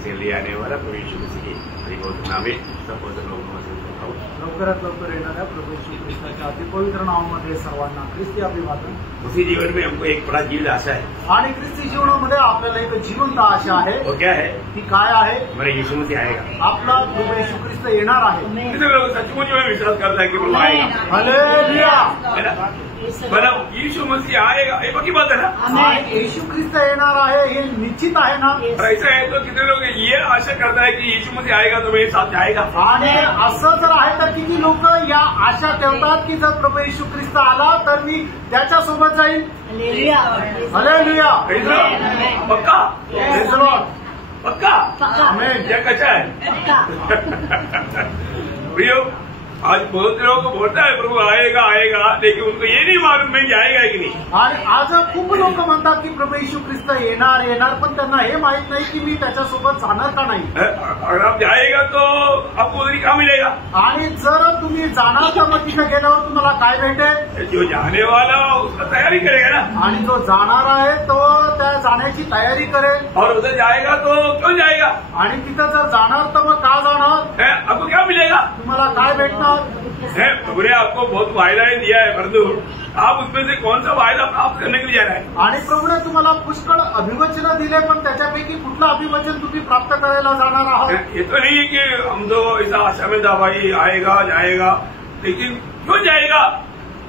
से ले आने वाला प्रभु यीशु मसीह की बहुत नामे सब लोगों में लवकरात लवकर येणाऱ्या प्रभू यीशु ख्रिस्ताच्या अतिपवित्र नावामध्ये सर्वांना ख्रिस्ती अभिवादन। उसी जीवन में हमको एक बड़ा जीवन आशा है आणि ख्रिस्ती जीवनामध्ये आपल्याला एक जिवंत आशा आहे। वो क्या है? ती काय आहे? हमारे यीशु मसीह आएगा। आपला प्रभू यीशु ख्रिस्त येणार आहे। कितने लोग सचमुच में विश्वास करता है कि प्रभु आएगा? हालेलुया। मतलब यीशु मसीह आएगा, ये पक्की बात है ना? यीशु ख्रिस्त येणार आहे हे निश्चित आहे ना? और ऐसा है तो कितने लोग ये आशा करता है कि यीशु मसीह आएगा तो मेरे साथ जाएगा? आणि असं जर आहे तर किती लोक या आशा ठेवतात की जर प्रभू यीशु ख्रिस्त आला तर मी त्याच्यासोबत जाईल। हालेलुया। पक्का? पक्का? आमेन। क्या कच्चा है? प्रियो, आज बहुत लोगों को बोलता है प्रभु आएगा आएगा, लेकिन उनको ये नहीं मालूम है कि आएगा कि नहीं। आणि आज खूप लोक म्हणतात की प्रभू यीशु ख्रिस्त येणार येणार, पण त्यांना हे माहित नाही की मी त्याच्यासोबत जाणार का नाही। अगर आप जाएगा तो आपको उधर क्या मिलेगा? आणि जर तुम्ही जाणार तर मग तिथे गेल्यावर तुम्हाला काय भेटेल? जो जाने वाला उसका तैयारी करेगा ना, आणि जो जाणार आहे तो त्या जाण्याची तयारी करेल। और उधर जाएगा तो क्यों जाएगा? आणि तिथं जर जाणार तर मग का जाणार? आपको क्या मिलेगा? तुम्हाला काय भेटणार? प्रभु ने आपको बहुत वायदाएं दिया है, परंतु आप उसमें से कौन सा वायदा प्राप्त करने के लिए जा रहे हैं? आणि प्रभूने तुम्हाला पुष्कळ अभिवचन दिले, पण त्याच्यापैकी कुठलं अभिवचन तुम्ही प्राप्त करायला जाणार आहात? ये तो नहीं है कि हम तो इस आशा में था भाई आएगा जाएगा, लेकिन क्यों जाएगा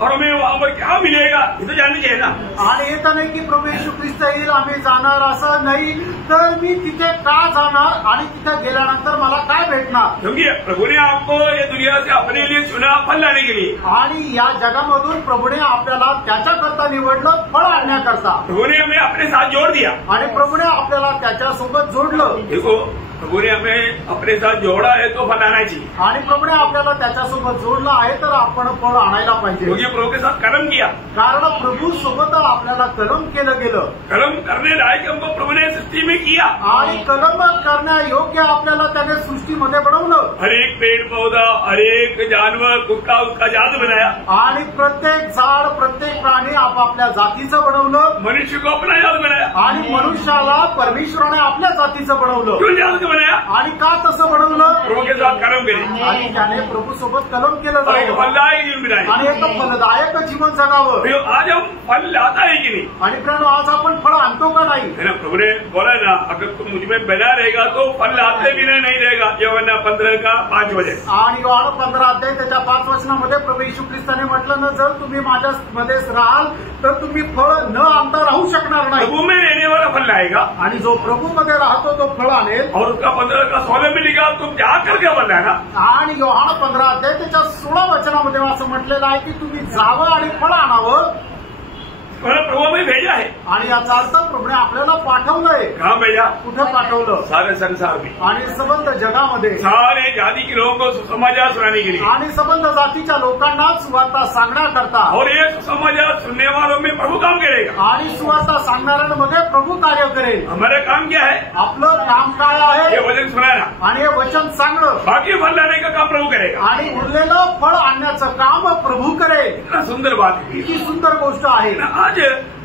और हमें वहां पर क्या मिलेगा ये तो जानना चाहिए ना। आणि हे तर नाही की प्रभू यीशु ख्रिस्त येईल आम्ही जाणार असं नाही, तर मी तिथे का जाणार आणि तिथे गेल्यानंतर मला काय भेटणार? क्योंकि प्रभु ने आपको ये दुनिया से अपने लिए चुना फल लाने के लिए, आणि या जगामधून प्रभूने आपल्याला त्याच्याकरता निवडलं, फळ आणण्याकरता। प्रभु ने हमें अपने साथ जोड़ दिया आणि प्रभूने आपल्याला त्याच्यासोबत जोडलं। देखो प्रभु ने हमें अपने साथ जोड़ा है तो फल आना चाहिए, आणि प्रभूने आपल्याला त्याच्यासोबत जोडलं आहे तर आपण फळ आणायला पाहिजे। क्योंकि प्रभु के साथ कर्म किया, कारण प्रभू सोबत आपल्याला कलम केलं गेलं। कर्म करने लायक हमको प्रभु ने सृष्टि में किया, आणि कलम करण्यायोग्य आपल्याला त्याने सृष्टीमध्ये बनवलं। हर एक पेड़ पौधा, हर एक जानवर, कुत्ता उसका जात बनाया, आणि प्रत्येक झाड प्रत्येक प्राणी आपापल्या जातीचं बनवलं। मनुष्य को अपना जात बनाया, आणि मनुष्याला परमेश्वराने आपल्या जातीचं बनवलं। क्यों जात बनाया? आणि का तसं बनवलं? प्रभु के साथ कर्म करे आणि त्याने प्रभु सोबत कलम केलं और एक जावं फलदायक जीवन बिताए। आणि एक फलदायक जीवन जगावं। तो आज हम फल लाता है कि नहीं? आणि प्रियानो आज आपण फळ आणतो का नाही? है ना, प्रभु ने बोला ना अगर तुम मुझ में बना रहेगा तो फल लाते भी नहीं रहेगा। यूहन्ना 15 का 5 वचन। आणि योग 15 अध्याय त्याच्या 5 वचनामध्ये प्रभू यीशु ख्रिस्ताने म्हटलं ना, जर तुम्ही माझ्यामध्येच राहाल तर तुम्ही फळ न आणता राहू शकणार नाही। प्रभु में रहने वाला फल लाएगा आणि जो प्रभू मध्ये राहतो तो फळ आणेल। और उसका 15 का 16 में लिखा तुम जाकर क्या फल लाना। आणि योग 15 अध्याय त्याच्या 16 वचनामध्ये असं म्हटलेलं आहे की तुम्ही जावं आणि फळ आणावं। प्रभु में भेजा है, आणि याचा अर्थ प्रभूने आपल्याला पाठवलंय। कहाँ भेजा? कुठे पाठवलं? सारे संसार में, आणि सबंध जगामध्ये सारे जाति के लोगों को सुसमाचार सुनाने के लिए, आणि सबंध जातीच्या लोकांना सुवार्ता सांगण्याकरता। और ये सुसमाचार सुनने वालों में प्रभु काम करेगा। आणि सुवार्ता सांगणाऱ्यांमध्ये प्रभू कार्य करेल। हमारा काम क्या है? आपलं काम काय ये आहे? वचन सुनाना, आणि हे वचन सांगणं। बाकी फल लाने का काम प्रभु करेगा। आणि उरलेलं फळ आणण्याचं काम प्रभू करेल। इतना सुंदर बात है। किती सुंदर गोष्ट आहे। आज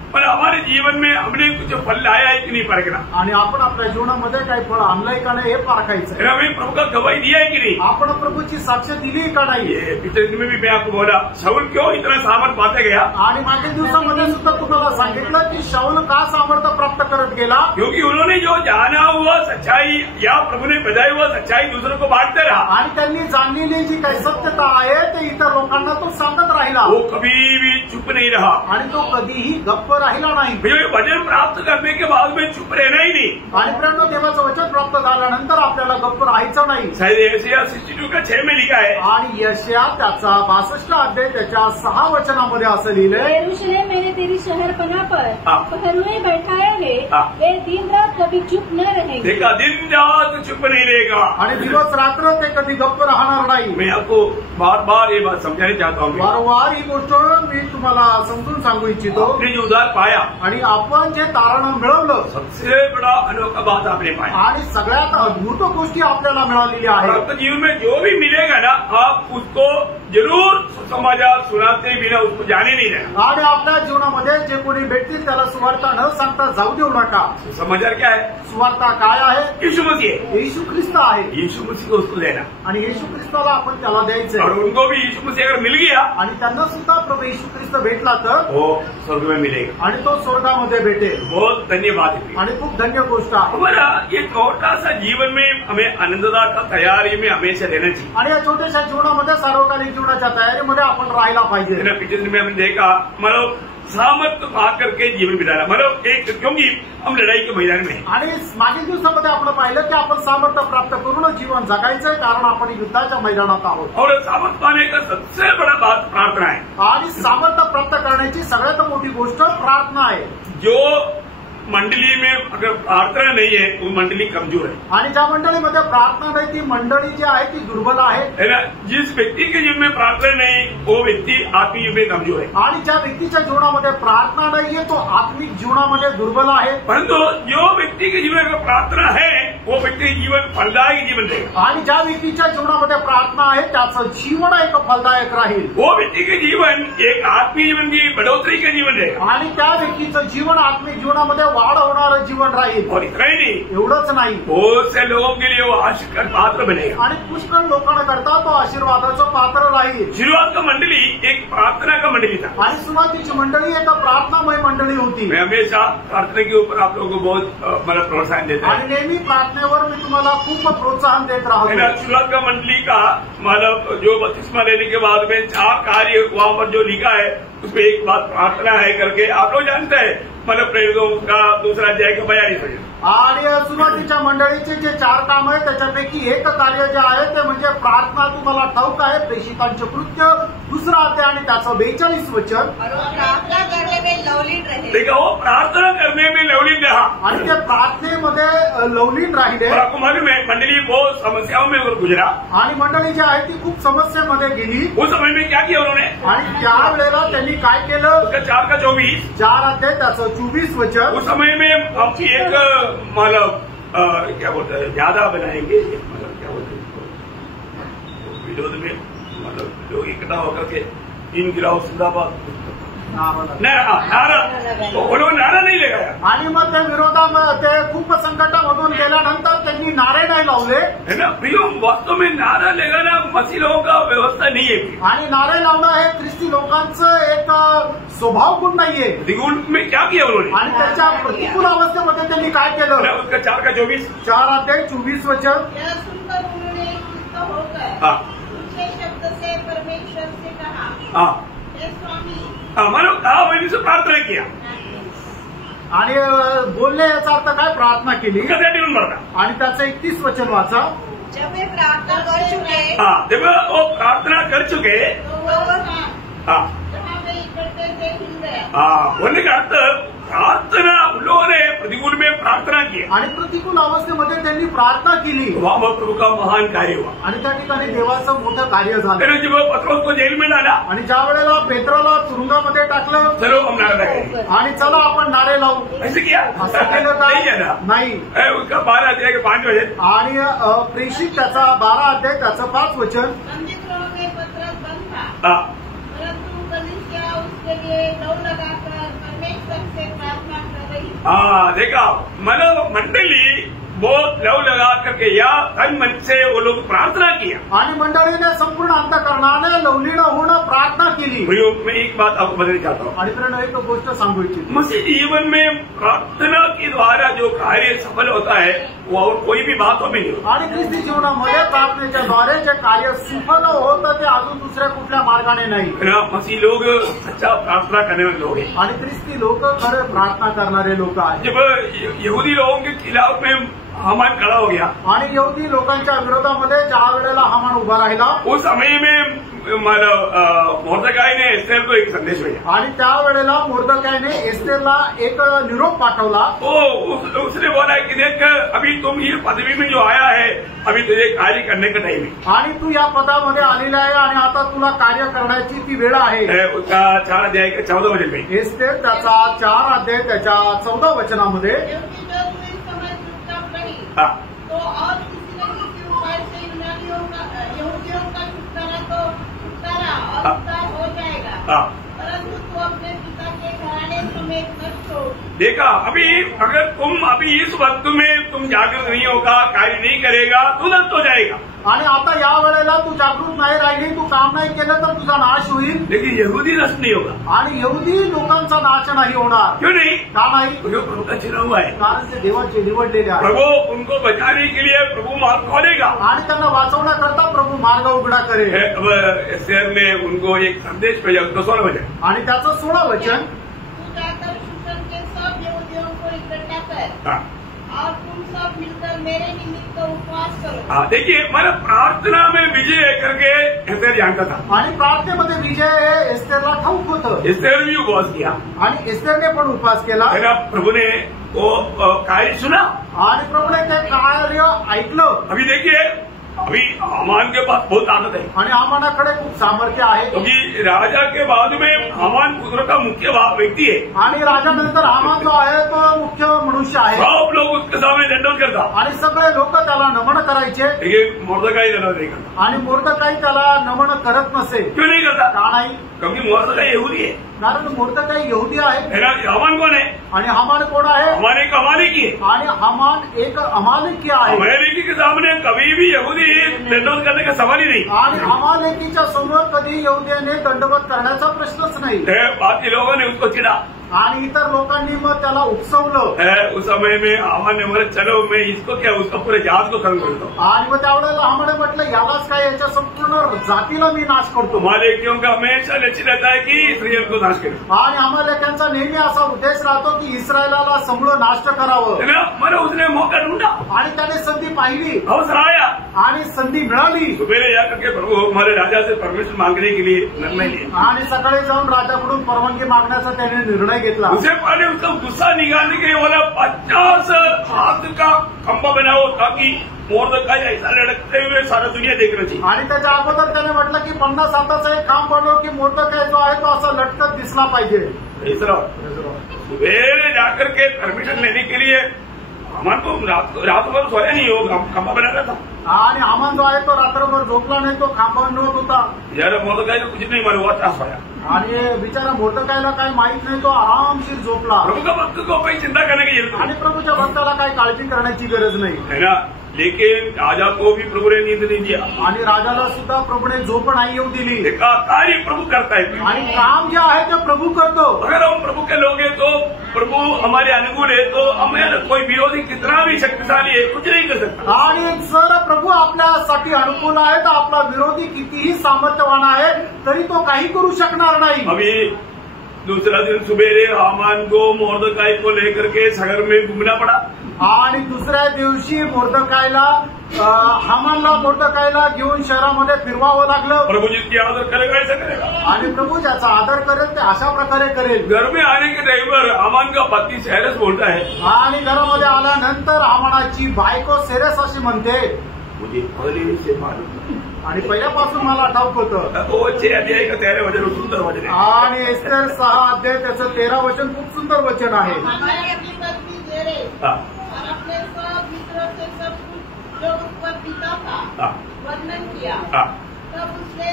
पर हमारे जीवन में हमने कुछ फल लाया है कि नहीं परखना। आणि आपण आपल्या जीवनामध्ये काही फळ आणलंय का नाही हे पारखायचं। हमें प्रभु का गवाही दिया है कि नहीं? आपण प्रभूची साक्ष दिली का नाही? ये पिछले दिन में भी मैं आपको बोला शाऊल क्यों इतना सामर्थ पाते गया? आणि मागील दिवसामध्ये सुद्धा तुम्हाला सांगितलं की शाऊल का सामर्थ्य प्राप्त करत गेला? क्योंकि उन्होंने जो जाना हुआ सच्चाई या प्रभु ने बजाई हुआ सच्चाई दूसरों को बांटते रहा। आणि त्यांनी जाणलेली जी काही सत्यता आहे ते इतर लोकांना तो सांगत राहिला। वो कभी भी चुप नहीं रहा आणि तो कधीही गप्प राहिला नाही। वचन प्राप्त करने के बाद में चुप रहना ही नहीं। आणि प्रियानो, देवाचं वचन प्राप्त झाल्यानंतर आपल्याला गप्प राहायचं नाही। शायद यशायाह 62 का 6 में लिखा है। आणि यशायाह त्याचा 62 अध्याय त्याच्या 6 वचनामध्ये असं लिहिलंय, यरूशलेम मैंने तेरी शहरपनाह पर हाँ। पहरुए बैठाया है, हाँ। वे दिन रात कभी चुप न रहेंगे। देखा, दिन रात चुप नहीं रहेगा। आणि दिवस रात्र ते कधी गप्प राहणार नाही। मैं आपको बार बार ये बात समझाने चाहता हूँ। वारंवार ही गोष्ट मी तुम्हाला समजून सांगू इच्छितो। आपने जो उद्धार पाया, आणि आपण जे तारण मिळवलं, सबसे बड़ा अनोखा बात आपने पाया। आणि सगळ्यात अद्भुत गोष्टी आपल्याला मिळालेल्या और आहेत। आपके जीवन में जो भी मिलेगा ना, आप उसको जरूर सुसमाचार सुनाते बिना उसको जाने नहीं देना। आणि आपल्या जीवनामध्ये जे कोणी भेटतील त्याला सुवार्ता न सांगता जाऊ देऊ नका। सुसमाचार क्या है? सुवार्ता काय आहे? यीशु मसीह है। येशू ख्रिस्त आहे। यीशु मसीह को उसको देना आणि येशू ख्रिस्ताला आपण त्याला द्यायचं और उनको भी यीशु मसीह अगर मिल गया आणि त्यांना सुद्धा प्रभू येशू ख्रिस्त भेटला तर वो स्वर्ग में मिलेगा आणि तो स्वर्गामध्ये भेटेल। बहुत धन्यवाद है। आणि खूप धन्य गोष्ट आहे। हमारा ये छोटा सा जीवन में हमें आनंदता का तैयारी में हमेशा रहना चाहिए। आणि या छोट्याशा जीवनामध्ये सार्वकालिक जीवनाच्या तयारीमध्ये आपण राहायला पाहिजे। पिछले दिन में हमने देखा मतलब सामर्थ्य पा करके जीवन बिताना मतलब एक क्योंकि हम लड़ाई के मैदान में हैं। आणि मागील दिवसामध्ये आपण पाहिलं की आपण सामर्थ्य प्राप्त करून जीवन जगायचंय कारण आपण युद्धाच्या मैदानात आहोत। और सामर्थ्य पाने का सबसे बड़ा बात प्रार्थना है। आणि सामर्थ्य प्राप्त करण्याची सगळ्यात मोठी गोष्ट प्रार्थना आहे। जो मंडली में अगर प्रार्थना नहीं है वो मंडली कमजोर है। आणि ज्या मंडळीमध्ये प्रार्थना नाही ती मंडळी जी आहे ती दुर्बल आहे। है ना? जिस व्यक्ति के जीवन में प्रार्थना नहीं वो व्यक्ति आत्मिक जीवन में कमजोर है। आणि ज्या व्यक्तीच्या जीवनामध्ये प्रार्थना नाहीये तो आत्मिक जीवनामध्ये दुर्बल आहे। परंतु जो व्यक्ति के जीवन में प्रार्थना है वो व्यक्ति जीवन फलदायक जीवन रहेगा। आणि ज्या व्यक्तीच्या जीवनामध्ये प्रार्थना आहे त्याचं जीवन एक फलदायक राहील। वो व्यक्ति के जीवन एक आत्मिक जीवन की बढ़ोतरी का जीवन रहेगा आणि त्या व्यक्तीचं जीवन आत्मिक जीवनामध्ये वाढ होणारं जीवन राहील। और इतना ही नहीं एवढंच नाही बहुत से लोगों के लिए वो आशीष का पात्र बनेगा आणि पुष्कळ लोकांकरता तो आशीर्वादाचं पात्र राहील। शुरुआत का मंडली एक प्रार्थना का मंडली था आणि सुरुवातीची मंडळी एका प्रार्थनामय मंडळी होती। मैं हमेशा प्रार्थना के ऊपर आप लोगों को बहुत मतलब प्रोत्साहन देता आणि नेहमी प्रार्थनेवर मी तुम्हाला खूप प्रोत्साहन देत है। राहतो। शुरुआत का मंडली का मतलब जो बपतिस्मा लेने के बाद में 4 कार्य वहां पर जो लिखा है उसमें एक बात प्रार्थना है करके आप लोग जानते हैं मतलब प्रेरितों का दूसरा अध्याय का 42 आणि सुरुवातीच्या मंडळीचे जे 4 काम आहे त्याच्यापैकी एक कार्य जे आहे ते म्हणजे प्रार्थना तुम्हाला ठाऊक आहे प्रेषितांचे कृत्य 2रा अध्याय आणि त्याचं 42 वचन। प्रार्थना करने में लवलीन रहे। देखा वो प्रार्थना करने में लवलीन रहा आणि ते प्रार्थनेमध्ये लवलीन राहिले। और आपको मालूम है मंडली बहुत समस्याओं में गुजरा आणि मंडळी जी आहे ती खूप समस्येमध्ये गेली। उस समय में क्या किया उन्होंने आणि त्यावेळेला त्यांनी काय केलं? उसका 4 का 24 4 अध्याय त्याचं 24 वचन। उस समय में हम एक मतलब क्या बोलते हैं ज्यादा बनाएंगे मतलब क्या बोलते हैं इसको विरोध में मतलब लोग इकट्ठा होकर के 3 गिराओ जिंदाबाद नारा उन्होंने नारा नहीं लगाया आणि मग त्या विरोधामध्ये ते खूप संकटामधून गेल्यानंतर त्यांनी नारे नाही लावले है ना प्रियो वास्तव में नारा लगाना मसीह लोगों का व्यवस्था नहीं है आणि नारे लावणं हे ख्रिस्ती लोकांचं एक स्वभाव गुण नाहीये। प्रतिकूल में क्या किया उन्होंने आणि त्याच्या प्रतिकूल अवस्थेमध्ये त्यांनी काय केलं? उसका 4 का 24 4 अध्याय 24 वचन। यह सुनकर उन्होंने चित्त होकर हाँ ऊंचे शब्द से परमेश्वर से कहा, हाँ हे स्वामी, मानो कहा मैंने से प्रार्थना किया आणि बोलले याचा अर्थ काय? प्रार्थना केली। कशासाठी म्हणून म्हणता आणि त्याचं 31 वचन वाचा। जब वे प्रार्थना कर चुके हाँ जब वो प्रार्थना कर चुके तो वो वहाँ हाँ जहाँ वे इकट्ठे थे हिल गया। हाँ बोलने का अर्थ प्रार्थना उन लोगों ने प्रतिकूल में प्रार्थना की आणि प्रतिकूल अवस्थेमध्ये त्यांनी प्रार्थना केली। वहां पर प्रभु का महान कार्य हुआ। आणि त्या ठिकाणी देवाचं मोठं कार्य झालं। फिर जब पत्रोस को जेल में डाला आणि ज्या वेळेला पेत्राला तुरुंगामध्ये टाकलं चलो हम नारा लगाएंगे आणि चला आपण नारे लावू ऐसे किया असं केलं नहीं का? किया नाही। था उसका 12 अध्याय के 5 बजे आणि प्रेषित त्याचा 12 अध्याय त्याचं 5 वचन। बंदिखोरों में पत्रस बंद था, हाँ परंतु कलीसिया उसके लिए लौ लगाकर परमेश्वर से प्रार्थना कर रही। हाँ देखा मतलब मंडली बहुत लव लगा करके या तन मन से वो लोग प्रार्थना किया आणि मंडळीने संपूर्ण अंतःकरणाने लवलीन होणं प्रार्थना केली। भाइयों मैं एक बात आपको बताना चाहता हूँ आणि प्रेरणा एक गोष्ट सांगू इच्छितो। मसीह जीवन में प्रार्थना के द्वारा जो कार्य सफल होता है वो और कोई भी बातों में नहीं होता। आणि ख्रिस्ती जीवनामध्ये प्रार्थनेच्या द्वारे जे कार्य सुफल होतं ते अजून दुसऱ्या कुठल्या मार्गाने नाही। है ना मसीह लोग सच्चा प्रार्थना करने वाले लोग हैं। आणि ख्रिस्ती लोक खरे प्रार्थना करणारे लोक आहेत। जब यहूदी लोगों के खिलाफ में हामान खड़ा हो गया आणि यहुदी लोकांच्या विरोधामध्ये ज्या वेळेला हामान उभा राहिला उस समय में मोर्दकाई ने एस्तेर को एक संदेश भेजा आणि त्यावेळेला मोर्दकाईने एस्तेरला एक निरोप पाठवला। उसने बोला कि देख अभी तुम ये पदवी में जो आया है अभी तुझे कार्य करने का टाइम है आणि तू या पदामध्ये आलेला आहे आणि आता तुला कार्य करण्याची ती वेळ आहे। उसका 4 अध्याय के 14 वचन में एस्तेर त्याचा 4 अध्याय त्याच्या 14 वचनामध्ये क्योंकि जो तू इस समय चुपचाप रही हाँ तो और किसी न किसी उपाय से यहूदियों का छुटकारा देखा अभी अगर तुम अभी इस वक्त में तुम जागृत नहीं होगा, कार्य नहीं करेगा, तू नष्ट हो जाएगा. आणि आता या वेळेला तू जागृत नाही राहिली, तू काम नाही केलं तर तुझा नाश होईल. लेकिन यहूदी नष्ट नहीं होगा. आणि यहुदी लोकांचा नाश नाही होणार. क्यों नहीं? का नाही? जो प्रभु का चुना हुआ है, कारण ते देवाचे निवडलेले आहे. प्रभु उनको बचाने के लिए प्रभु मार्ग खोलेगा. आणि त्यांना वाचवण्याकरता प्रभू मार्ग उघडा करेल. अब शहर में उनको एक संदेश भेजा, उसको 16 बजे. आणि त्याचं 16 वचन, तू जाकर शूशन के सब यहूदियों को इकट्ठा कर हाँ और तुम सब मिलकर मेरे निमित्त उपवास करो. हाँ, देखिए मैंने प्रार्थना में विजय करके एस्तेर जानता था. आणि प्रार्थनेमध्ये विजय हे एस्तेरला ठाऊक होतं. एस्तेर भी उपवास किया आणि एस्तेरने पण उपवास केला. है ना. प्रभु ने वो कार्य सुना. आणि प्रभूने ते कार्य ऐकलं. अभी देखिए अभी हामान के पास बहुत ताकत है, आणि हामानाकडे खूप सामर्थ्य आहे. क्योंकि राजा के बाद में हामान पुत्र का मुख्य व्यक्ति है. आणि राजानंतर हामान जो आहे तो मुख्य मनुष्य आहे. सब लोग उसके सामने दंडवत करता. आणि सगळे लोक त्याला नमन करायचे. लेकिन मोर्दकाई दंडवत नहीं करता. आणि मोर्दकाई त्याला नमन करत नसे. क्यों नहीं करता? का नाही? क्योंकि मोर्दकाई यहूदी है. कारण मोर्दकाई यहुदी आहे. है ना. हामान कौन है? आणि हामान कोण आहे? हामान एक अमालेकी है. आणि हामान एक अमालेकी आहे. अमेरिकी के सामने कभी भी यहूदी दंडवत करने का सवाल ही नहीं. आणि अमालेकीच्या समोर कधी यहुद्याने दंडवत करण्याचा प्रश्नच नाही. बाकी लोगों ने उसको चिढ़ा. आणि इतर लोकांनी मग त्याला उकसवलं. उस समय में हामान ने बोला चलो मैं इसको क्या उसका पूरे जात को खत्म करता हूँ. आणि मग त्यावेळेला हामाने म्हटलं यालाच काय, याच्या संपूर्ण जातीला मी नाश करतो. अमालेकियों का हमेशा लक्ष्य रहता है कि इस्राएल को नाश करें. आणि अमालेक्यांचा नेहमी असा उद्देश राहतो की इस्रायलाला समूळ नाश करावं. है ना. मैंने उसने मौका ढूंढा, आणि त्याने संधी पाहिली अवसर आया, आणि संधी मिळाली. सुबेरे जाकर के प्रभु हमारे राजा से परमिशन मांगने के लिए निर्णय लिया. आणि सकाळी जाऊन राजाकडून परवानगी मागण्याचा त्याने निर्णय घेतला. उसे पहले उसका गुस्सा निकालने के लिए बोला 50 हाथ का खंभा बनाओ ताकि मोर्दकाई ऐसा लटकते हुए सारा दुनिया देखना चाहिए. आणि त्याच्या अगोदर त्याने म्हटलं की 50 हाताचा एक काम बनव की मोर्दकाई जो आहे तो असा लटकत दिसला पाहिजे. सुबेरे जाकर के परमिशन लेने के लिए हामान को रात भर सोया नहीं हो, खंभा बनाता था. आणि हामान जो आहे तो रात्रभर झोपला नाही, तो खांबा बनवत होता. यार मोर्दकाई को कुछ नहीं मालूम हुआ, त्रास होया. आणि बिचारा मोर्दकाईला काय माहित नाही, तो आरामशीर झोपला. प्रभु का भक्त को कोई चिंता करने की जरूरत आणि प्रभूच्या भक्ताला काही काळजी करण्याची गरज नाही. है ना. लेकिन राजा को भी प्रभु ने नींद नहीं दिया. आणि राजाला सुद्धा प्रभूने झोप नाही येऊ दिली. देखा कार्य प्रभु करता है. आणि काम जे आहे ते प्रभू करतो. अगर हम प्रभु के लोग हैं तो प्रभु हमारे अनुकूल है तो हमें कोई विरोधी कितना भी शक्तिशाली है कुछ नहीं कर सकता. आणि जर प्रभू आपल्यासाठी अनुकूल आहे तर आपला विरोधी कितीही सामर्थ्यवान आहे तरी तो काही करू शकणार नाही. अभी दूसरा दिन सुबेरे हामान को मोर्दकाई को लेकर के शहर में घूमना पड़ा. आणि दुसऱ्या दिवशी मोर्दकाईला हामानला मोर्दकाईला घेऊन शहरामध्ये फिरवावं लागलं. प्रभु जिसकी आदर करेगा ऐसा करेगा. आणि प्रभू ज्याचा आदर करेल ते अशा प्रकारे करेल. घर में आने के टाइम पर हामान का पति सेरेस बोलता है, आणि घरामध्ये आल्यानंतर हामानाची बायको सेरेस अशी म्हणते, मुझे पहले से मालूम. आणि पहिल्यापासून मला ठाऊक होतं. वो 6 अध्याय का 13 वचन सुंदर वचन है. आणि एस्तेर 6 अध्याय त्याचं 13 वचन खूप सुंदर वचन आहे. हमारे अपनी पत्नी जेरेश हाँ, और अपने सब मित्रों से सब कुछ जो उस पर बीता था हाँ, वर्णन किया. हाँ, तब उसके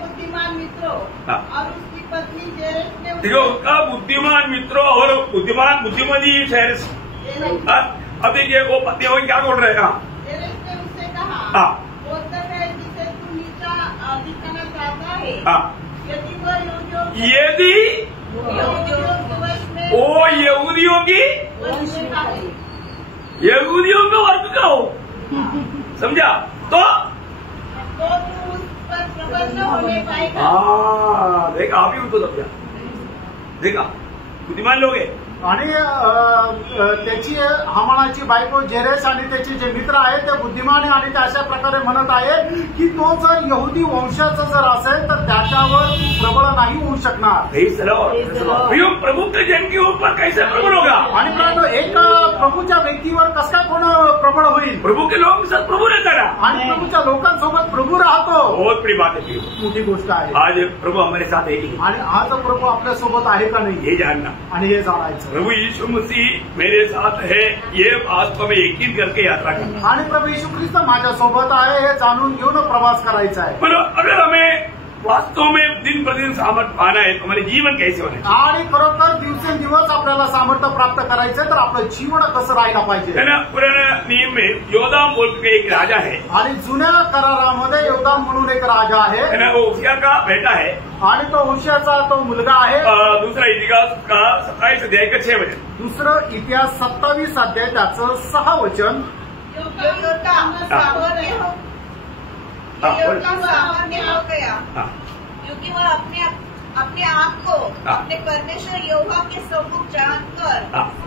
बुद्धिमान मित्रों हाँ. और उसकी पत्नी जेरेश ने देखो उसका बुद्धिमान मित्रों और बुद्धिमती सेरेस. अब देखिए वो पति हो क्या बोल रहे हैं. जेरेश ने उससे कहा, हाँ, वो तक है जिसे तू नीचा दिखाना चाहता है. हाँ. यदि वह यहूदियों यदि के वश में वो यहूदियों की वश में है, यहूदियों का वर्ग का हो, समझा तो तो तू उस पर प्रबल न होने पाएगा. देखा आप ही उनको समझा. देखा बुद्धिमान लोग हैं. आणि त्याची हामानाची बायको जेरेस आणि त्याचे जे मित्र आहेत ते बुद्धिमान आहे आणि ते अशा प्रकारे म्हणत आहे की तो जर यहुदी वंशाचा जर असेल तर त्याच्यावर प्रबळ नाही होऊ शकणार. प्रभु के जन के ऊपर कैसे प्रबल होगा. आणि मित्रांनो एक प्रभूच्या व्यक्तीवर कसं काय कोण प्रबळ होईल. प्रभु के लोग सब प्रभु रहता है. आणि प्रभूच्या लोकांसोबत प्रभू राहतो. बहुत बड़ी बात है. मोठी गोष्ट आहे. आज प्रभु हमारे साथ है. आणि आज प्रभू आपल्या सोबत आहे का नाही ये जानना. आणि हे जाणायचं. प्रभु यीशु मसीह मेरे साथ है ये बात को मैं यकीन करके यात्रा करना. आणि प्रभू यीशु ख्रिस्त माझ्या सोबत आहे हे जाणून घेऊन प्रवास करायचा आहे. मतलब अगर हमें वास्तव में दिन प्रतिदिन सामर्थ्य पाना है तो हमारे जीवन कैसे होना चाहिए। आणि खरोखर दिवसेंदिवस आपल्याला सामर्थ्य प्राप्त करायचं तर आपलं जीवन कसं राहायला पाहिजे। है ना, पुराने नियम में योदाम बोल के एक राजा है, आणि जुन्या करारामध्ये योदाम म्हणून एक राजा आहे, है ना, वो उसिया का बेटा है। आणि तो होशियाचा तो मुलगा आहे। दूसरा इतिहास का 27 अध्याय का 6 वचन, दुसरं इतिहास 27 अध्याय त्याचं 6 वचन। योताम सामर्थ्य हो गया हाँ, क्योंकि वह अपने आप को अपने परमेश्वर यहोवा के सम्मुख जानकर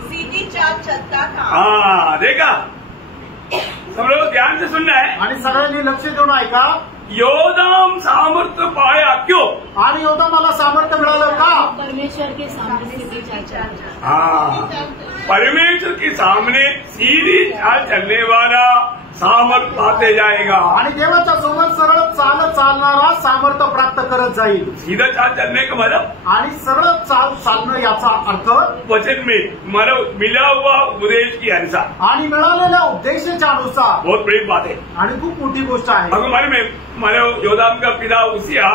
सीधी चाल चलता था। हाँ, देखा, सब लोग ध्यान से सुनना है। आणि सगळ्यांनी लक्ष देऊन ऐका, योदाम सामर्थ्य पाया क्यों? आणि योदामाला सामर्थ्य मिळालं का? परमेश्वर के सामने सीधी चाल चलता। हाँ, परमेश्वर के सामने सीधी चाल चलने वाला सामर्थ्य पाते जाएगा। आणि देवाच्या सोबत सरळ चालणारा सामर्थ्य प्राप्त करत जाईल। सीधा चाल चलने का मतलब, आणि सरळ चालणं याचा अर्थ वचन में मतलब मिला हुआ उपदेश की अनुसार, आणि मिळालेल्या उपदेशाच्या अनुसार। बहुत बड़ी बात है। आणि खूप मोठी गोष्ट आहे। हमारे में मानव योदाम का पिता उसिया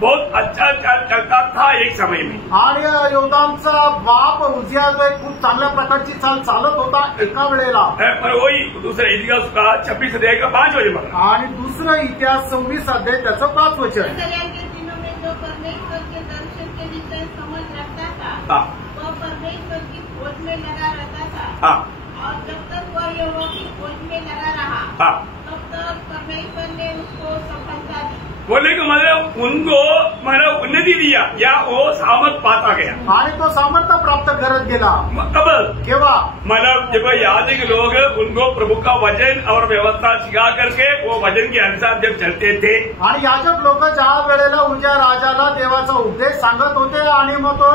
बहुत अच्छा चाल चलता था एक समय में, आणि योदामचा बाप उजिया खूप चांगल्या प्रकारची चाल चालत होता एका वेळेला। पर वही दूसरे इतिहास का 26 अध्याय का 5 वचन बघा, आणि दुसरं इतिहास 26 अध्याय त्याचं 5 वचन। इस्राएल के दिनों में जो परमेश्वर के दर्शन के विषय समझ रखता था हाँ, वह परमेश्वर की खोज में लगा रहता था, हाँ, और जब तक वह यहोवा की खोज में लगा रहा हाँ, तब तक परमेश्वर ने उसको सफलता दी। बोले कि मतलब उनको मतलब उन्नति दिया या वो सामर्थ पाता गया। आणि तो सामर्थ्य प्राप्त करत गेला। कब? केव्हा? मतलब जब याजक लोग उनको प्रभु का वचन और व्यवस्था सिखा करके वो वचन के अनुसार जब चलते थे, आणि याजक लोक ज्या वेळेला उज्या राजाला देवाचा उपदेश सांगत होते आणि मग तो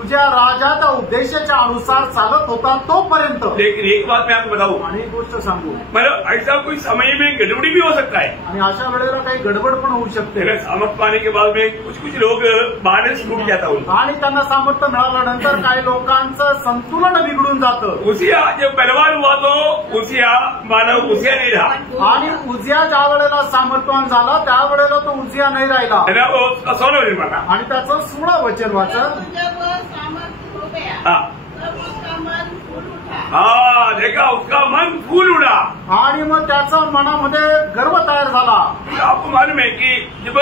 उज्या राजा त्या उपदेशाच्या अनुसार चालत होता तोपर्यंत। लेकिन एक बात मैं आपको बताऊं, आणि एक गोष्ट सांगू, मतलब ऐसा कोई समय में गड़बड़ी भी हो सकता है। आणि अशा वेळेला काही गडबड पण होऊ शकते। सामर्थ पाने के बाद में कुछ लोग बैलेंस टूट जाता उनका, आणि त्यांना सामर्थ्य मिळाल्यानंतर काही लोकांचं संतुलन बिघडून जातं। उसिया जब पहलवान हुआ तो उसिया मानव उसिया नहीं रहा, आणि उजिया ज्या वेळेला सामर्थ्यवान झाला त्यावेळेला तो उजिया नाही राहिला। है ना, वो उसका 16 वचन पढ़ा। आणि त्याचं 16 वचन वाचा। जब वह सामर्थ्य हो गया हाँ, तब उसका मन फूल उठा। हाँ, देखा, उसका मन फूल उड़ा। आणि मग त्याचा मनामध्ये गर्व तयार झाला। आपको मालूम है कि जब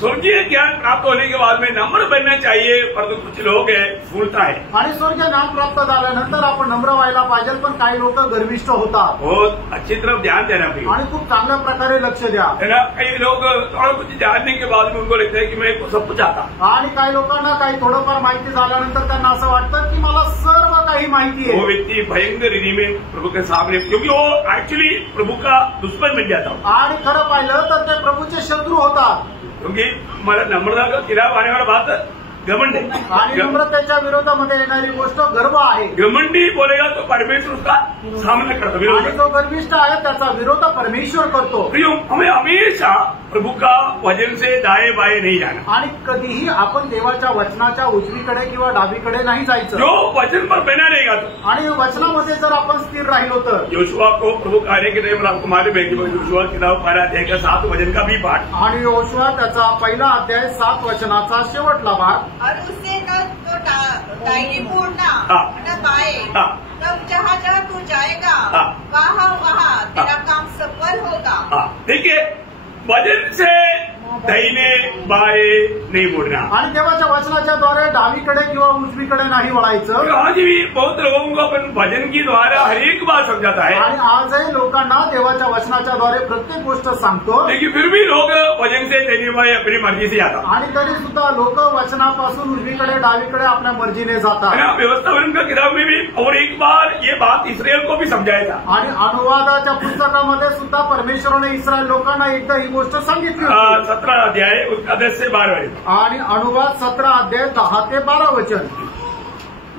स्वर्गीय ज्ञान प्राप्त होने के बाद में नम्र बनना चाहिए, परंतु कुछ लोग फूलता है। आणि स्वर्गीय ज्ञान प्राप्त झाल्यानंतर आपण नम्र व्हायला पाहिजे, पण काही लोक गर्विष्ठ होतात। बहुत अच्छी तरफ ध्यान देना चाहिए, आणि खूप चांगल्या प्रकारे लक्ष द्या। है ना। कई लोग थोड़ा कुछ जानने के बाद में उनको लगता है कि मैं सब कुछ आता, आणि काही लोकांना काही थोडंफार माहिती झाल्यानंतर त्यांना असं वाटतं की मला सर्व काही माहिती वो आहे। व्यक्ति भयंकर रीति में प्रभु के सामने, क्योंकि वो एक्चुअली प्रभु का दुश्मन बन जाता है, आणि खरं पाहिलं तर ते प्रभूचे शत्रू होतात। क्योंकि हमारा नम्रता का खिलाफ आने वाला बात घमंड आणि है। नम्रतेच्या विरोधामध्ये येणारी गोष्ट गर्व आहे। घमंडी बोलेगा तो परमेश्वर उसका सामना करता, विरोध आणि करता। जो गर्विष्ठ आहे त्याचा विरोध परमेश्वर करतो। प्रियो, हमें हमेशा प्रभु का वचन से दाएं बाएं नहीं जाना, आणि कधीही आपण देवाच्या वचनाच्या उजवीकडे किंवा डावीकडे नाही जायचं। जो वचन पर बना रहेगा तो। आणि वचनामध्ये जर आपण स्थिर राहिलो तर। योशुआ को प्रभु कार्य के टाइम आपको मालूम है कि योशुआ किताब 12 अध्याय का 7 वचन का भी पाठ, आणि योशुआ त्याचा पहिला अध्याय 7 वचनाचा शेवटला भाग। और उससे न तो दाहिने मुड़ना हाँ। न बाएं, हाँ। तब जहाँ जहाँ तू जाएगा हाँ। वहाँ वहाँ तेरा काम सफल होगा। हाँ, देखिए, वचन से दाहिने बाएं नहीं मुड़ना। आणि देवाच्या वचनाच्या द्वारे डावीकडे किंवा उजवीकडे नाही वळायचं। आज भी बहुत लोगों को अपन भजन की द्वारा हर एक बात समझाता है, आणि आजही लोकांना देवाच्या वचनाच्या द्वारे प्रत्येक गोष्ट सांगतो। लेकिन फिर भी लोग वचन से दाहिने बाएं अपनी मर्जी से जाता, आणि तरी सुद्धा लोक वचनापासून उजवीकडे डावीकडे आपल्या मर्जीने है जातात। ना। व्यवस्थापन का किताब में भी और एक बार ये बात इसराइल को भी समझाया था। आणि अनुवादाच्या पुस्तकामध्ये सुद्धा परमेश्वराने इस्रायल लोकांना एकदा ही गोष्ट सांगितली होती। 17 अध्याय उसका 10 से 12 वचन। आणि अनुवाद 17 अध्याय 10 ते 12 वचन।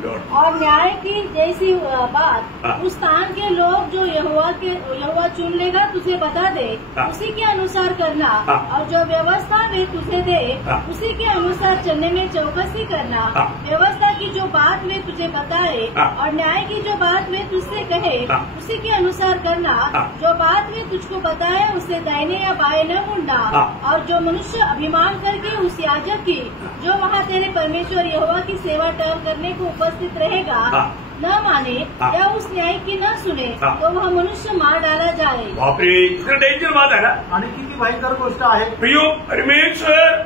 लॉर्ड और न्याय की जैसी बात उस स्थान के लोग जो यहोवा चुन लेगा तुझे बता दे, उसी के अनुसार करना। और जो व्यवस्था वे तुझे दे उसी के अनुसार चलने में चौकसी करना। व्यवस्था की जो बात वे तुझे बताए और न्याय की जो बात वे तुझसे कहे उसी के अनुसार करना। जो बात वे तुझको बताए उससे दाहिने या बाएं न मुड़ना। और जो मनुष्य अभिमान करके उस याजक की जो वहाँ तेरे परमेश्वर यहोवा की सेवा टहल करने को उपस्थित रहेगा न माने या उस न्याय की न सुने तो वह मनुष्य मार डाला जाए। बापरे, इतना डेंजर बात है ना। आणि किती भयंकर गोष्ट आहे। प्रियो, परमेश्वर